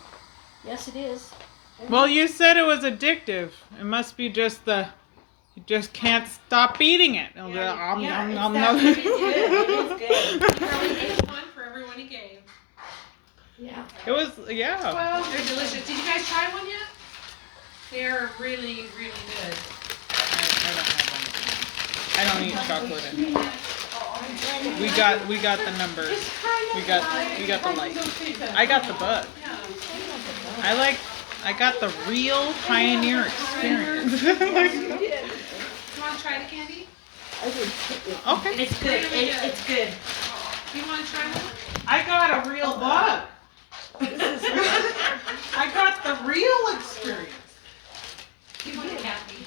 Yes, it is. Well, you said it was addictive. It must be just you just can't stop eating it. Yeah, Nom, it's nom, that nom, good. It is good. He probably ate one for everyone he gave. Yeah. It was, yeah. Well, They're delicious. Did you guys try one yet? They're really, really good. I don't have one. I don't eat chocolate anymore. Oh, We got the numbers. it's kind of We got the like light. Zofita. I got the book. yeah. I got the real pioneer experience. You want to try the candy? Okay. It's good. It's good. You want to try one? I got a real bug. I got the real experience. You want a candy?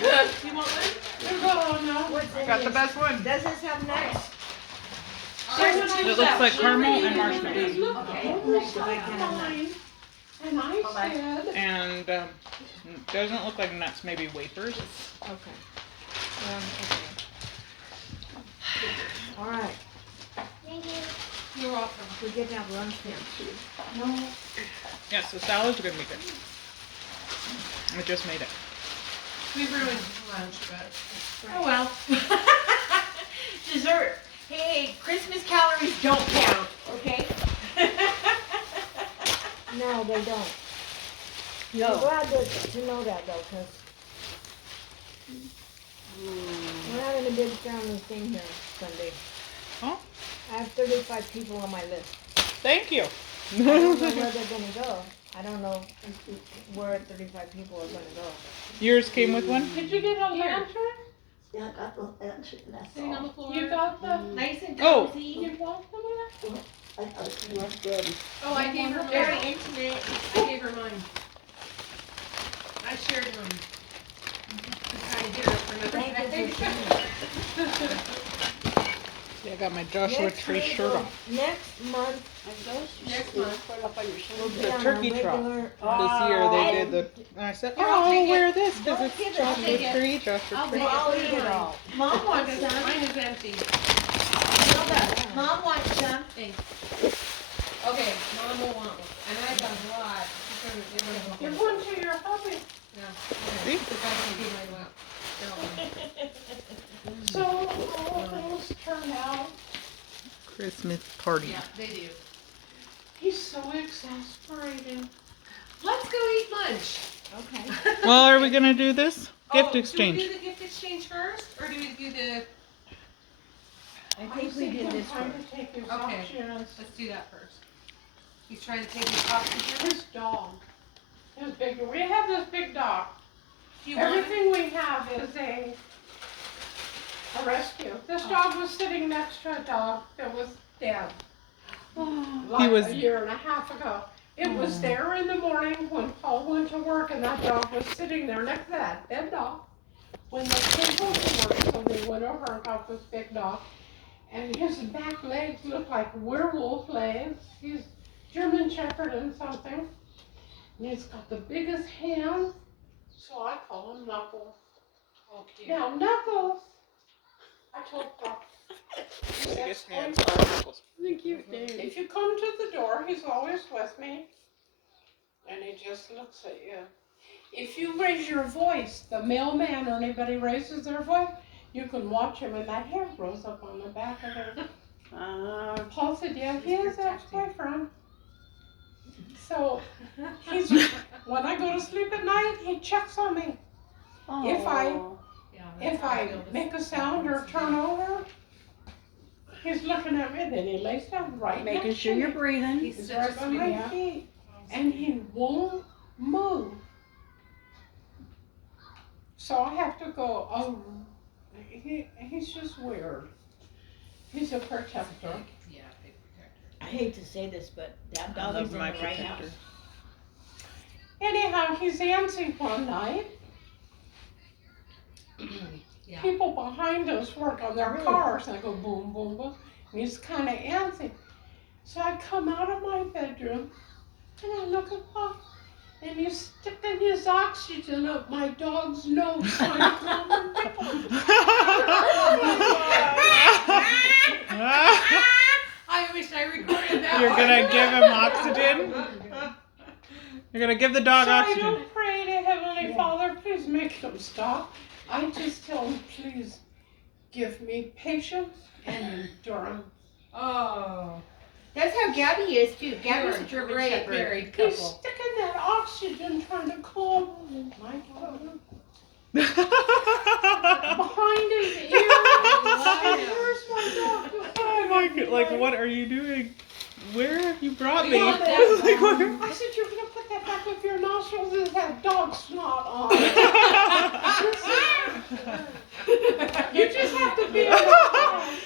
You want one? Oh, no. What's in Got the this? best one. Does this have nuts? It looks like caramel and marshmallow. Okay. Almost I like can't have nuts. mine. And I said, And doesn't look like nuts, maybe wafers. Okay. Okay. All right. You're welcome. We get to have lunch now. no, Yeah, so salads are gonna be good. I just made it. We ruined lunch, but Oh well. Dessert. Hey, Christmas calories don't count, okay? No, they don't. I'm No. glad to know that though, because we're having a big family thing here Sunday. Oh. I have 35 people on my list. Thank you. I don't know where they're gonna go. I don't know where 35 people are gonna go. Yours came with one? did you get a lantern? Yeah, I got the lantern, that's sitting on all. the floor. You got the, Nice and Oh. cozy. you got the lantern? I got it, not good. Oh, I gave her Very mine. intimate. I gave her mine. I shared mine. To try and get her for another Thank you for day. sharing. Yeah, I got my Joshua Next Tree week shirt will- on. Next month And those you Next see, month. put up on your will shoulder. be The on turkey a trot. regular. This year they I did the. And I said, Here, oh, I'll I'll take it. wear this Don't because give it's it. I'll Joshua take it. Tree, Joshua I'll Tree. take it. I'll Put eat it in it mine. all. Mom wants Because some. mine is empty. Mom wants some. Thanks. Okay, Mom will want one. And I got a lot. She's trying to get rid of Give one. one to your hubby. Yeah. See? If I can do my lap. So, all things turned out. Christmas party. Yeah, they do. He's so exasperating. Let's go eat lunch. Okay. Well, are we gonna do this gift Oh, exchange? Do we do the gift exchange first, or do we do the? I think we did this trying first. to take his Okay. options. Let's do that first. He's trying to take his oxygen. His dog. His big, we have this big dog. Do you want it? Everything we have is a rescue. This dog was sitting next to a dog that was dead. Like was- a year and a half ago. It was there in the morning when Paul went to work and that dog was sitting there next to that dead dog. When they came home from work, so they went over and got this big dog. And his back legs look like werewolf legs. He's German Shepherd and something. And he's got the biggest hands, so I call him Knuckles. Oh, cute. Now, Knuckles, I told Paul, Biggest hands "That's are knuckles. Thank you, if you come to the door, he's always with me, and he just looks at you. If you raise your voice, the mailman or anybody raises their voice, you can watch him and that hair grows up on the back of him. Paul said, yeah, he is ex-boyfriend. So, when I go to sleep at night, he checks on me. If I Yeah, If I make a sound or turn over, he's looking at me, then he lays down right Making next sure to you're me. breathing. He's He's such right a by my sweetie. feet, and he won't move. So I have to go, oh, he's just weird. He's a protector. Yeah, big protector. I hate to say this, but that I dog love is in the my right protector. house. Anyhow, he's antsy one night. Yeah. People behind us work on their cars, and I go boom, boom, boom, and he's kind of antsy. So I come out of my bedroom, and I look at Pop, and he's sticking his oxygen up my dog's nose, trying to calm him down. I wish I recorded that. You're one. gonna give him oxygen? You're gonna give the dog So I oxygen. don't pray to Heavenly Father, please make him stop. I just tell him, please give me patience and endurance. Oh. That's how Gabby is too. You're Gabby's a a German great Shepherd. married He's couple. sticking that oxygen, trying to calm him. My God. Behind his ear. Where's my dog? Oh my god, like what are you doing? Where have you brought me? Like, Like, I said, you're gonna put that back up your nostrils and have dog snot on. You just have to be able to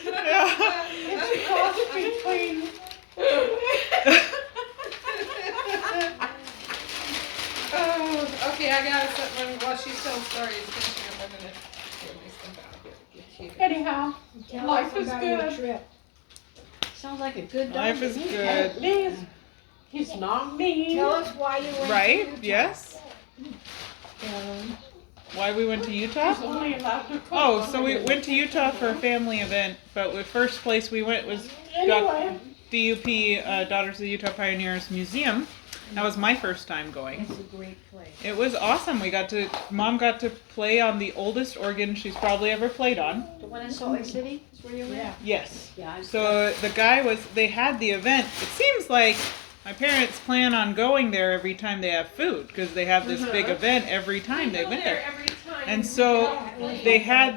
yeah. It's a cross between. Oh, okay, I got something while she's still started finishing up anyhow, Tell life us is about your good. trip. Sounds like a good time. Life to is me. good. At least he's not mean. Tell us why you went Right? to Utah. Yes. Why we went to Utah? He's only allowed to cook. Oh, so we went to Utah for a family event, but the first place we went was Anyway, DUP, Daughters of the Utah Pioneers Museum. That was my first time going. It's a great place. It was awesome. Mom got to play on the oldest organ she's probably ever played on. The one in Salt Lake City is where you went? Yeah. Yes. Yeah. So they had the event. It seems like my parents plan on going there every time they have food because they have this big event every time they went there. Every time. And so they had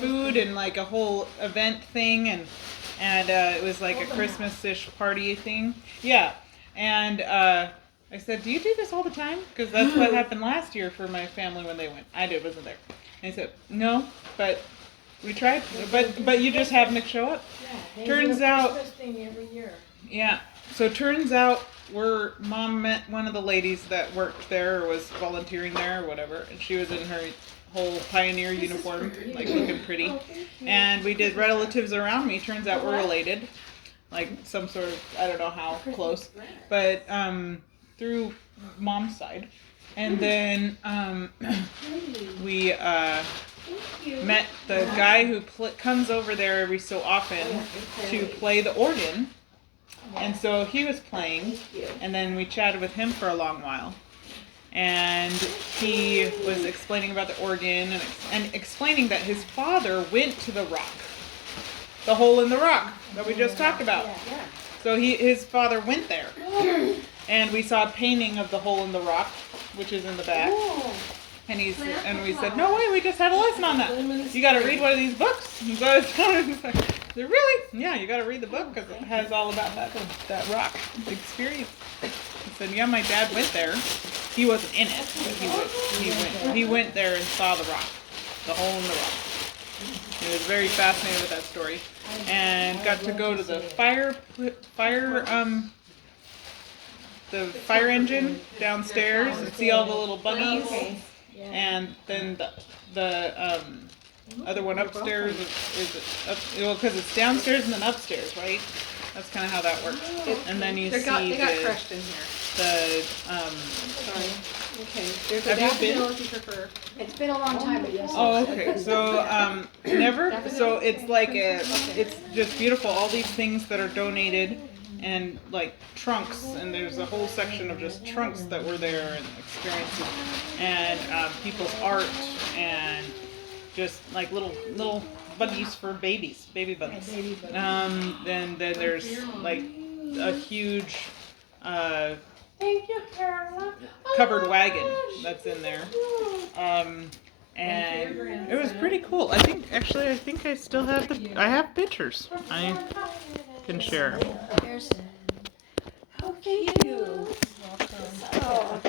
food and like a whole event thing and it was like a Christmas-ish party thing. Yeah. And I said, "Do you do this all the time?" Because that's what happened last year for my family when they went. I wasn't there. And he said, "No, but we tried. But you just happened to show up." Yeah, Turns they do a out- Christmas thing every year. Yeah. So turns out Mom met one of the ladies that worked there or was volunteering there or whatever, and she was in her whole pioneer uniform, like looking pretty. And we did relatives around me. Turns out we're related, like some sort of, I don't know how close, but through Mom's side. And then we met the guy who comes over there every so often to play the organ. And so he was playing, and then we chatted with him for a long while. And he was explaining about the organ and explaining that his father went to the rock, the hole in the rock that we just talked about. So his father went there, and we saw a painting of the hole in the rock, which is in the back. And we said, "No way, we just had a lesson on that. You got to read one of these books." And so I was telling him, "Really? Yeah, you got to read the book because it has all about that rock experience." He said, "Yeah, my dad went there. He wasn't in it, but he went there and saw the rock, the hole in the rock." He was very fascinated with that story, and got to go to the fire engine downstairs and see all the little buggies. And then the other one upstairs because it's downstairs and then upstairs, right? That's kind of how that works. And then you see They got crushed in here. the Sorry. Okay. There's Have a you daffodil if you prefer. It's been a long time, but yes. Oh, okay. So, never. So it's like it's just beautiful. All these things that are donated, and like trunks, and there's a whole section of just trunks that were there and experiences, and people's art, and just like little buggies for baby buggies. Then there's like a huge Thank you, Carla. covered wagon that's in there. And it was pretty cool. I think I still have I have pictures I can share. There's. Oh, thank you. Oh,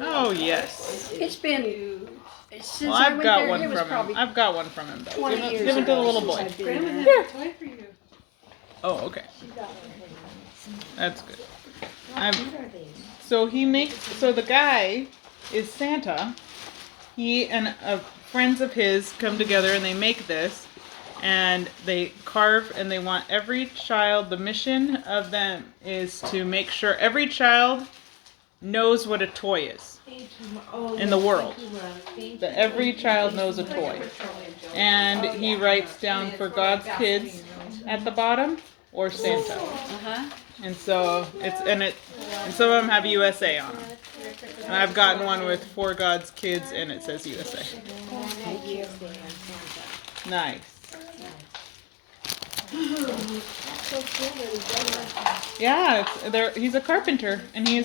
Oh yes. it's been. Since Well, I I've went got there, one it was from him. probably I've got one from him. 20 Give years it to the ago little since boy. I've been Grandma there. has a toy for you. Oh, okay. That's good. So the guy is Santa. He and friends of his come together and they make this, and they carve, and they want every child. The mission of them is to make sure every child knows what a toy is in the world. That every child knows a toy. And he writes down for God's kids at the bottom or Santa. And so and some of them have USA on them. And I've gotten one with For God's Kids and it says USA. Nice. Yeah, he's a carpenter and he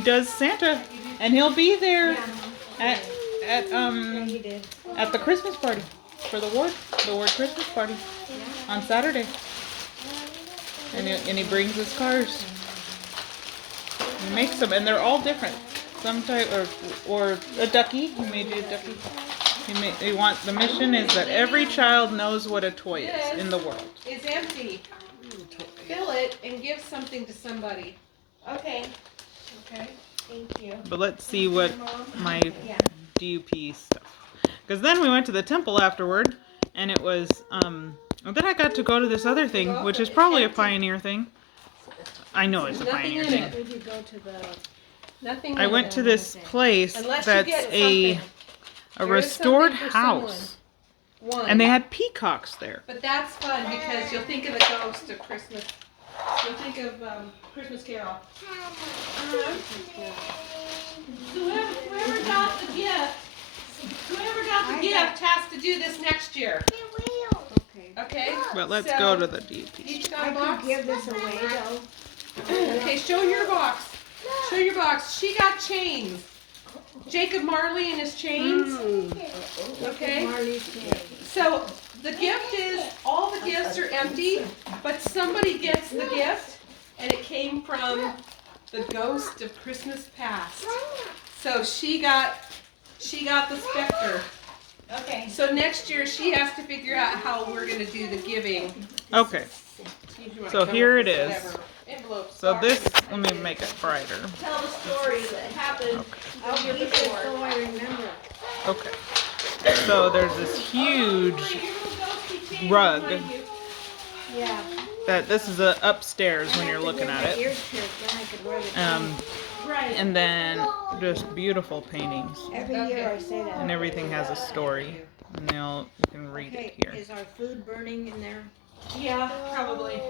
does Santa, and he'll be there at the Christmas party for the ward Christmas party on Saturday. And he brings his cars. He makes them, and they're all different. Some type or a ducky. He made you a ducky. The mission is that every child knows what a toy is in the world. It's empty. Fill it and give something to somebody. Okay, Okay. thank you. But let's see what my DUP stuff. Because then we went to the temple afterward, and it was, and then I got to go to this other thing, which is probably a pioneer thing. I know it's a Nothing pioneer in thing. it. Did you go to the? Nothing I in went it. to this place Unless you that's get a something. a There is restored something for someone. house, One. and they had peacocks there. But that's fun because you'll think of the ghost of Christmas. You'll think of Christmas Carol. Whoever got the gift has to do this next year. Okay. Okay? But let's So, go to the DUP. Each got I a box? could give this away though. Okay, show your box. Show your box. She got chains. Jacob Marley and his chains. Okay? Marley's chain. So the gift is, all the gifts are empty, but somebody gets the gift, and it came from the ghost of Christmas past. So she got the specter. Okay. So next year she has to figure out how we're gonna do the giving. Okay. So here it is. So this, let me make it brighter. Tell the story that happened. I'll keep it so I remember. Okay. So there's this huge rug Yeah. that this is upstairs when you're looking at it. Ears pierced, then I could wear the Right. And then just beautiful paintings, Every year I say that. and everything has a story, and you can read Okay, it here. is our food burning in there? Yeah, probably.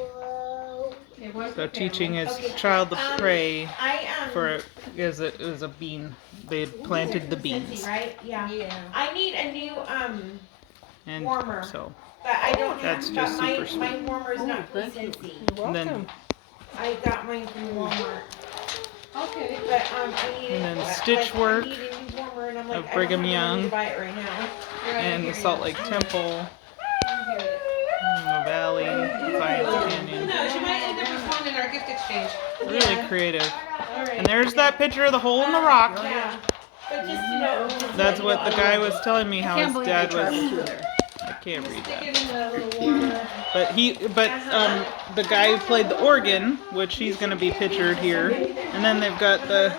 It was So the family. teaching his child to pray I for it is a bean. They had planted the beans, Cincy, right? Yeah. Yeah. I need a new and warmer. so but I don't That's have. just But my super sweet. my warmer's Oh, not from thank you. Cincy. and then I got mine from Walmart. Okay. But I need. And then like, stitch work I need a new warmer, and I'm like, of I Brigham don't have money Young to buy it right now. and the Salt Lake Temple, and the Valley, Science Canyon. No, she might end up with one in our gift exchange. Really creative. All right. And there's that picture of the hole in the rock. Yeah. But just you know. just That's let you what know, the guy was telling me how Can't his believe dad they traveled was. through there. I can't read Stick that. it in the little warmer. But the guy who played the organ, which he's gonna be pictured here, and then they've got the,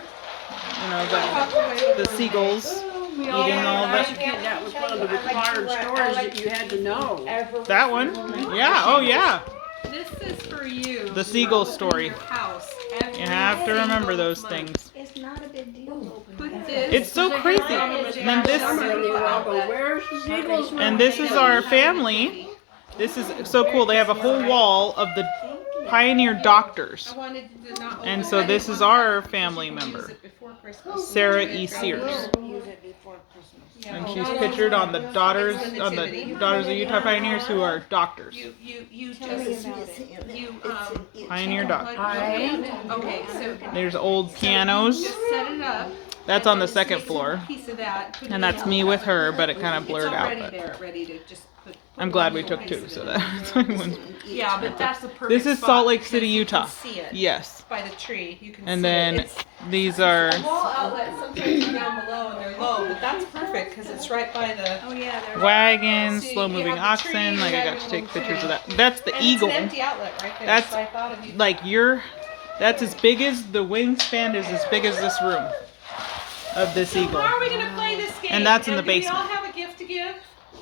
the seagulls eating all the. That was one of the required stories that you had to know. That one? Yeah. Oh yeah. This is for you. The seagull story. Your house. You have to remember Every those month. things. It's not a big deal. Put this. It's so crazy. And then this, Summer and they were all going, where's the seagulls? and this is our family. This is so cool. They have a whole wall of the pioneer doctors. I wanted to not open And so it. this is our You family can member, use it before Christmas. Sarah E. Sears. Use it before Christmas. Yeah. And she's pictured on the Daughters of Utah Pioneers who are doctors. You Tell me just, about it. you, Pioneer doctors. okay, so There's old pianos. just set it up. That's on the second floor. Piece of that. Put it And that's in. me with her, but it kind of blurred It's out. already But there, ready to just put. I'm glad we took two, so that. Yeah, but that's the perfect This is spot Salt Lake because City, you can Utah. see it Yes. by the tree. You can And see then it. these are. The wall outlets sometimes are down below and they're low, but that's perfect because it's right by the. Oh yeah, there's. Wagons, See, slow you moving have the oxen. tree, Like I you got have to take everything pictures of too. that. That's the And eagle. It's an empty outlet right there. That's so I thought of you. Like that's as big as the wingspan is as big as this room of this So eagle. how are we gonna play this game? And that's in the do we basement. all have a gift to give?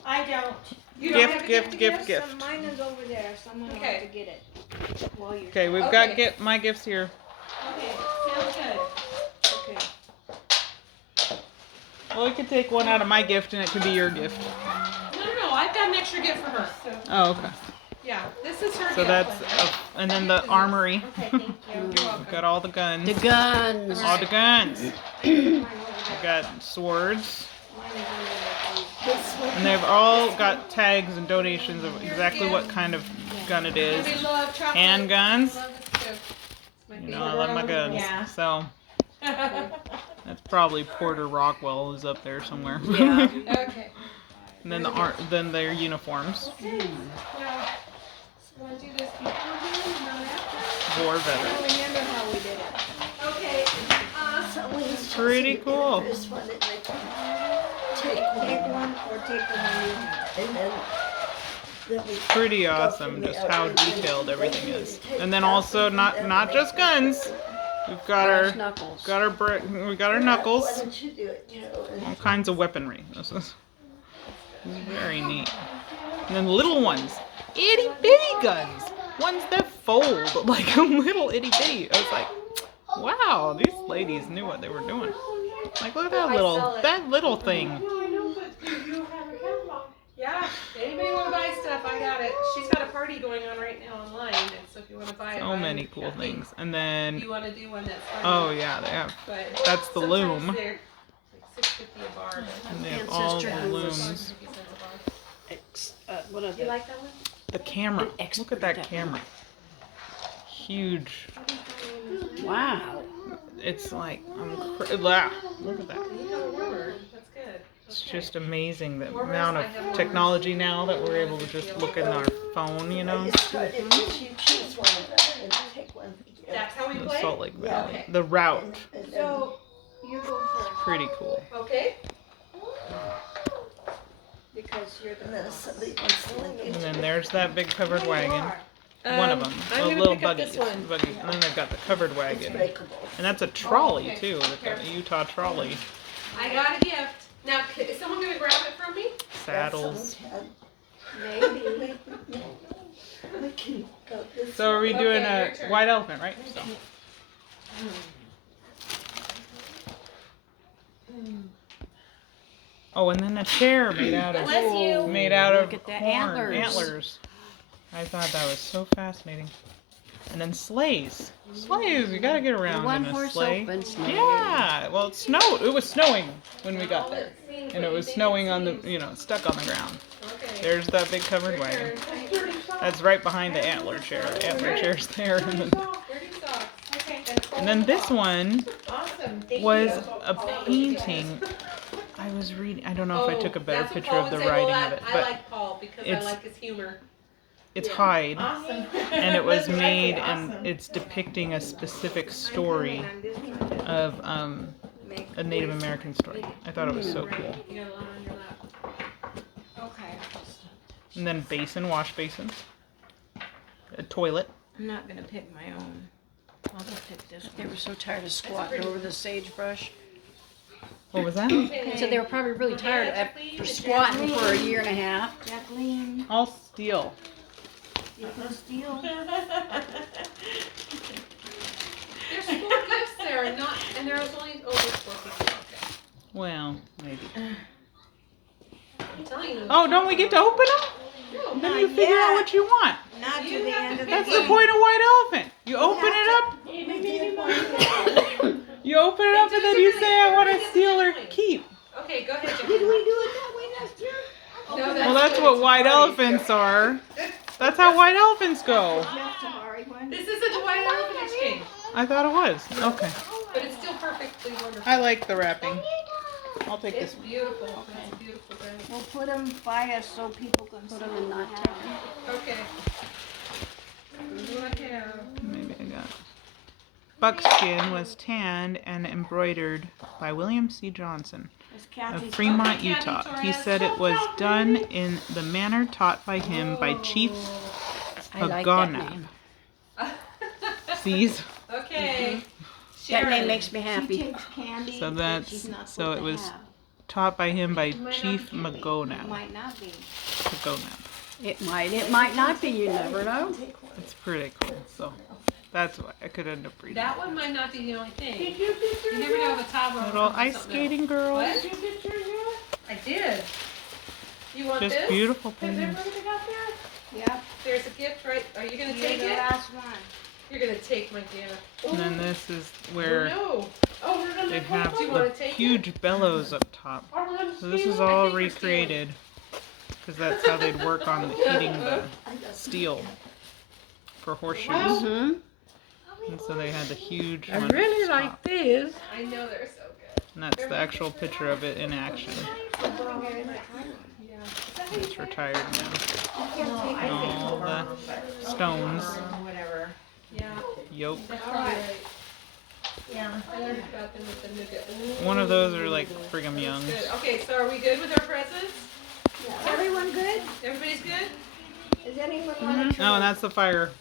I don't. You don't have a Gift, gift to give? gift. Some, mine is over there. Someone Okay. wants to get it. While you're. Okay, we've Okay. got my gifts here. Okay, sounds good. Okay. Well, we could take one out of my gift and it could be your gift. No, I've got an extra gift for her. So Oh, okay. yeah, this is her So gift. that's, and then the armory. Okay, thank you. You're welcome. We've got all the guns. The guns. All the guns. We've got swords. And they've all got tags and donations of exactly what kind of gun it is. We love chocolate. Handguns. I love this too. It's my You know, I love my guns. Yeah. So that's probably Porter Rockwell is up there somewhere. Yeah. Okay. And then then their uniforms. Now, want to do this before then, not after? War I veterans. don't remember how we did it. Okay. Pretty cool. This one, and they take Take one, one or take the one you have. and then we Pretty awesome just how detailed everything is. And then also not just guns. We've got Brass our knuckles. we got our Why knuckles. don't you do it, Carol? All kinds of weaponry. This is Very neat. And then little ones, itty bitty guns, ones that fold like a little itty bitty. I was like, wow, these ladies knew what they were doing. Like, look at that little thing. No, I know, but you have a catalog. Yeah, anybody want to buy stuff, I got it. She's got a party going on right now online, and so if you want to buy it, So many cool things. And then, If you want to do one that's fun. oh yeah, they have. But That's the sometimes loom. they're like $6.50 a bar. And they have all the Ancestor looms. One of You the like that one? The camera. Look at that camera. Huge. wow. It's like, look at that. You have a warmer. That's good. It's Okay. just amazing the Warmers, amount I have of technology now that we're able to just look in our phone, you know? It's good if you choose one of them and take one for you. That's how we The play? Salt Lake Yeah. Valley. The route. And then So, you go first. Pretty cool. Okay. Because you're and then if somebody wants to link And it. then there's that big covered wagon. One of them. I'm A gonna little pick up buggy. this one. Buggy. And then they've got the covered It's wagon. breakable. And that's a trolley okay. too. They've got a Utah trolley. I got a gift. Now, is someone going to grab it from me? Saddles. Maybe. We can go this So are we Okay, doing your a turn. white elephant, right? So. Oh, and then a chair made out of Bless you. made out of Look at the horn, antlers. I thought that was so fascinating. And then sleighs. Sleighs, you gotta get around one in a horse sleigh. open sleigh. Yeah, well it snowed. It was snowing when we got there. And it was snowing on the, stuck on the ground. Okay. There's that big covered wagon. That's right behind the antler chair. The antler chair's there. And then, Dirty socks. Okay. and then this one Awesome. Thank was you. a painting. I was reading, I don't know if I took a better That's what picture Paul of the would say. writing Well, of it, I but like Paul because I it's- like his humor. it's Yeah. Hyde. Awesome. And it was That's what I made say, and awesome. it's depicting a specific story of a Native American story. I thought it was so cool. You got a lot on your lap. Okay. And then basin, wash basins, a toilet. I'm not gonna pick my own. I'll just pick this They one. were so tired of squatting over the sagebrush. What was that? So they were probably really tired after squatting for a year and a half. Jacqueline, All steel. you can steal. There's 4 gifts there, and there was only over 4 people. Okay. Well, maybe. I'm telling you. Oh, don't we get to open them? No, Then you figure out what you want. Not to You the have end to of pick the That's the point of white elephant. You open it up. You open it up and then you say, I want to steal or keep. Okay, go ahead, Did Jacqueline. we do it that way last year? No, Well, that's good. what It's a white party. elephants are. That's how white elephants go. Left to Mari one. This isn't a white elephant exchange, I thought it was. Okay. but it's still perfectly wonderful. I like the wrapping. I'll take It's this. beautiful. It's beautiful, guys. We'll put them by us so people can Put see them in what not we taken. have. Okay. What do I have? Maybe I got it. Buckskin was tanned and embroidered by William C. Johnson It's of Kathy's. Fremont, Kathy Utah. He Torres. said it was done in the manner taught by him by Chief I like that Pagonap. name. Sees? Okay. That name Sharon. makes me She happy. takes candy. So that that's- she's not so supposed it to was have. Taught by him by Might not Chief be. Magonap. Might not be. Pagonap. It might not be. You never know. It's pretty cool. So that's why I could end up reading. That one might not be the only thing. Did you get You your never know if a towel Little ice skating girls. What? Did you get yours yet? I did. You want Just this? beautiful Has paintings. everybody got theirs? Yep. There's a gift, right? Are you gonna You're take the it? last one. You're gonna take my gift. And then this is Oh, where no. Oh, we're gonna they make one have Do you of wanna the take it? huge bellows up top. Are we gonna So this is steal it? all think we're stealing. recreated because that's how they'd work on heating the steel for horseshoes. Mm-hmm. And so they had the huge I one really up like top. these. I know they're so good. And that's the actual picture of it in action. Yeah. It's retired now. No, And all the stones, Whatever. Yeah. yoke. That's probably right. Yeah. I learned about them with the nougat. One of those are like Brigham That's Young's. good. Okay, so are we good with our presents? Is everyone good? Everybody's good? Is anyone want to Oh, and that's the fire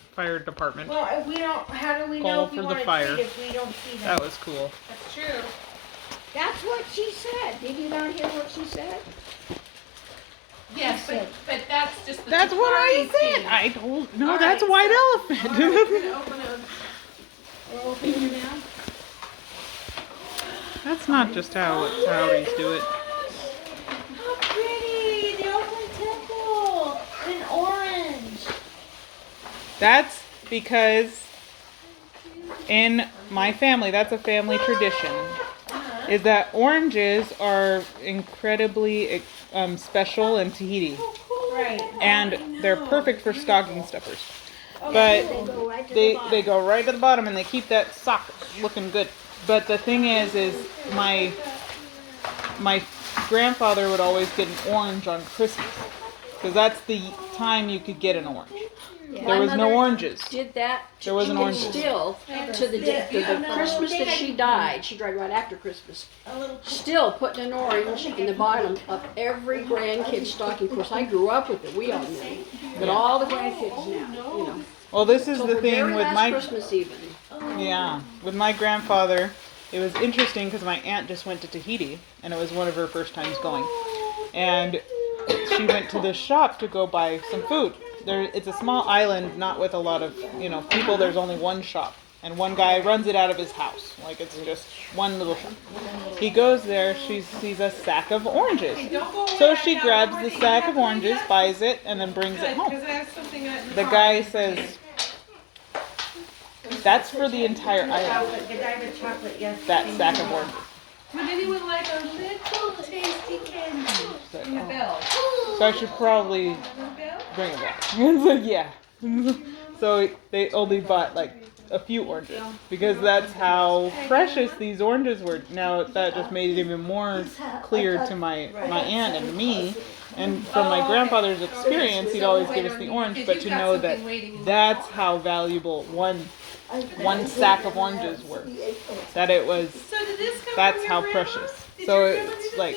department. Well, if we don't, how do we Call know if for we the want to fire. treat if we don't see them? That was cool. That's true. That's what she said. Did you not hear what she said? Yes, but that's just the That's what I Takari said. thing. I don't know. All That's right, a white All elephant. right, we're gonna open a. We're opening now. That's not just how Saudis do it. How pretty! The Oakland Temple in orange. That's because in my family, that's a family tradition, is that oranges are incredibly special in Tahiti. Right. And they're perfect for stocking stuffers. But go right to they go right to the bottom and they keep that sock looking good. But the thing is my grandfather would always get an orange on Christmas. Because that's the time you could get an orange. There was no oranges. Did that. There wasn't and oranges. Still, to the Christmas that she died, she died right after Christmas. Still putting an orange in the bottom of every grandkid's stocking. Of course, I grew up with it. We all knew. But all the grandkids now, you know. Well, this is So the her thing very with last my Christmas even. yeah, with my grandfather, it was interesting because my aunt just went to Tahiti and it was one of her first times going. And she went to the shop to go buy some food. It's a small island, not with a lot of, people. There's only one shop. And one guy runs it out of his house. Like, it's just one little shop. He goes there, she sees a sack of oranges. So she grabs the sack of oranges, buys it, and then brings it home. The guy says, that's for the entire island, that sack of oranges. Would anyone like a little tasty candy? In the bell. So I should probably bring it back. It's like, yeah. So they only bought like a few oranges because that's how precious these oranges were. Now that just made it even more clear to my aunt and me. And from my grandfather's experience, he'd always give us the orange, but to know that that's how valuable one sack of oranges were. That it was, that's how precious. So it's like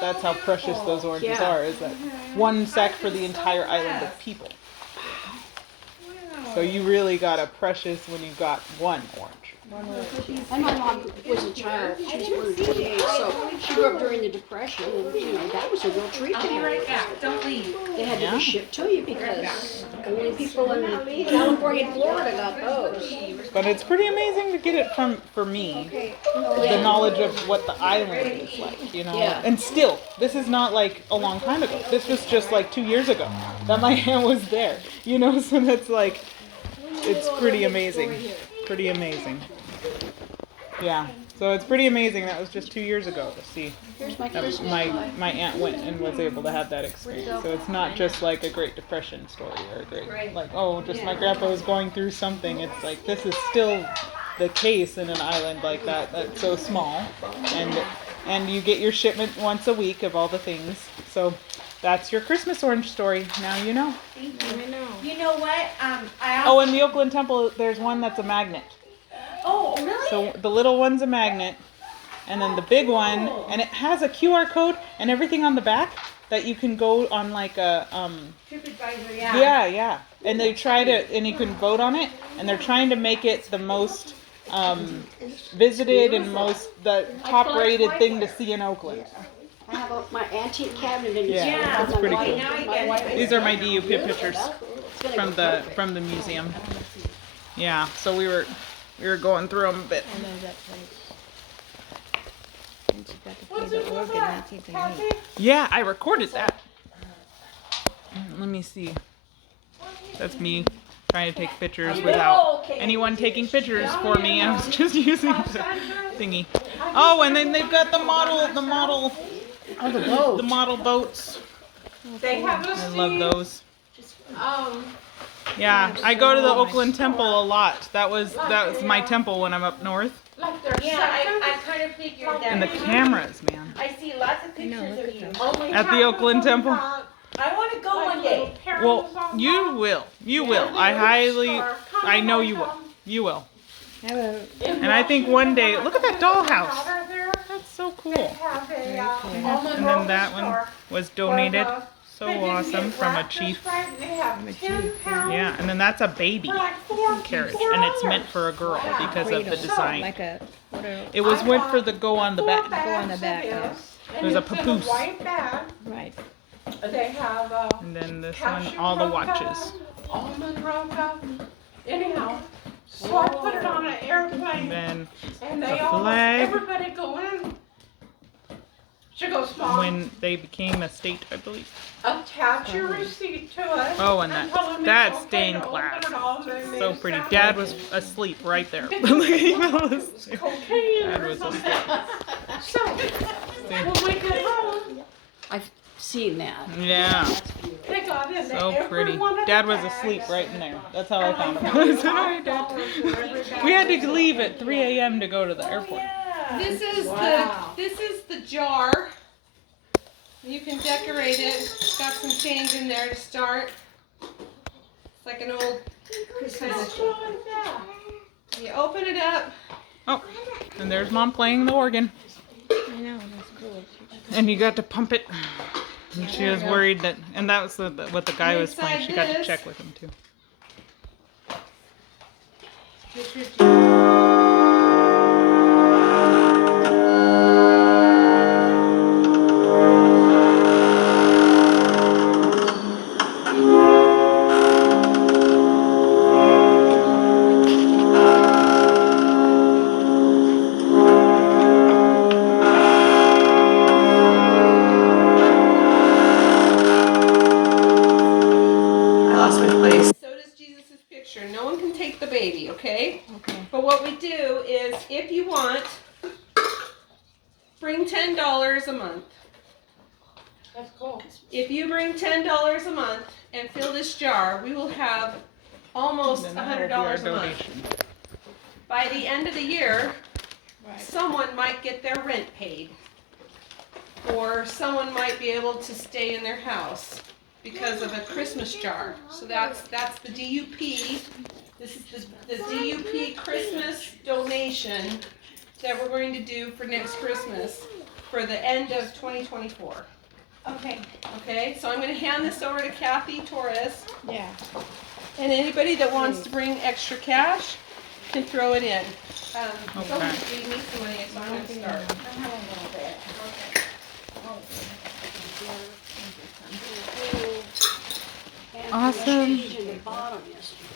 that's how precious those oranges are, is that one sack for the entire island of people. So you really got a precious when you got one orange. And my mom was a child. She was born in 28, so she grew up during the Depression, and that was a real treat to her. Don't leave. They had to be shipped to you because only people in California and Florida got those. But it's pretty amazing to get it for me, the knowledge of what the island is like, Yeah. And still, this is not like a long time ago. This was just like 2 years ago that my aunt was there, so that's like, it's pretty amazing. Pretty amazing. Yeah. So it's pretty amazing. That was just 2 years ago to see. Here's my That was Christmas my aunt went and was able to have that experience. So it's not just like a Great Depression story or a great, like, just my grandpa was going through something. It's like, this is still the case in an island like that that's so small. And you get your shipment once a week of all the things. So that's your Christmas orange story. Now you know. You know what? Oh, in the Oakland Temple, there's one that's a magnet. Oh, really? So the little one's a magnet, and then the big one, and it has a QR code and everything on the back that you can go on like a TripAdvisor, yeah. And they try to, and you can vote on it, and they're trying to make it the most visited and the top rated thing to see in Oakland. I have my antique cabinet in Yeah, that's pretty cool. Now I get it. These are my DUP pictures from the museum. Yeah, so we were going through them a bit. I know that place. And she got to play the organ. That's even neat. Yeah, I recorded that. Let me see. That's me trying to take pictures without anyone taking pictures for me. I was just using the thingy. Oh, and then they've got the model boats. They have a I love those. Um, Yeah, I go to the Oakland Temple a lot. That was my temple when I'm up north. like they're Yeah, I kind of figured that. And the cameras, man. I see lots of pictures of you. At the Oakland Temple. I want to go one day. Well, you will. I know you will. You will. And I think one day, look at that dollhouse. That's so cool. And then that one was donated. So awesome from a chief. Yeah, and then that's a baby carriage, and it's meant for a girl because of the design. Like a, It was meant for the go on the back. go on the back. It was a papoose. Right. They have And then this cashew one, all the roca, watches. almond roca. Anyhow, so I put it on an And airplane, then and the they all, flag. everybody go in. She goes, Mom, when they became a state, I believe. attach your receipt to it. Oh, and tell them that it's okay stained to glass. open it all, and then So they pretty. sell Dad it. was asleep right there. It Dad was cocaine or was something. asleep. So, when we get home, I've seen that. Yeah, they got in so every pretty. one of the Dad was bags. asleep right in there. That's how I And found him. found I said, "Hi, Dad." $5 for every bag We had we to leave at 3 a.m. to go to the airport. This is Wow. this is the jar. You can decorate it. It's got some change in there to start. It's like an old Christmas. You open it up. Oh, and there's Mom playing the organ. I know, that's cool. And you got to pump it. And she was worried that, and that was what the guy was playing. She got to check with him too. I lost my place. So does Jesus' picture. No one can take the baby, okay? Okay. But what we do is, if you want, bring $10 a month. That's cool. If you bring $10 a month and fill this jar, we will have almost Then that'll be our $100 a month. donation. By the end of the year, Right. someone might get their rent paid. Or someone might be able to stay in their house because of a Christmas jar. So that's the DUP. This is the DUP Christmas donation that we're going to do for next Christmas for the end of 2024. Okay. Okay, so I'm going to hand this over to Kathy Torres. Yeah. And anybody that wants to bring extra cash can throw it in. Someone Okay. gave me some money, so I'm going to start. And Awesome. the change in the bottom yesterday.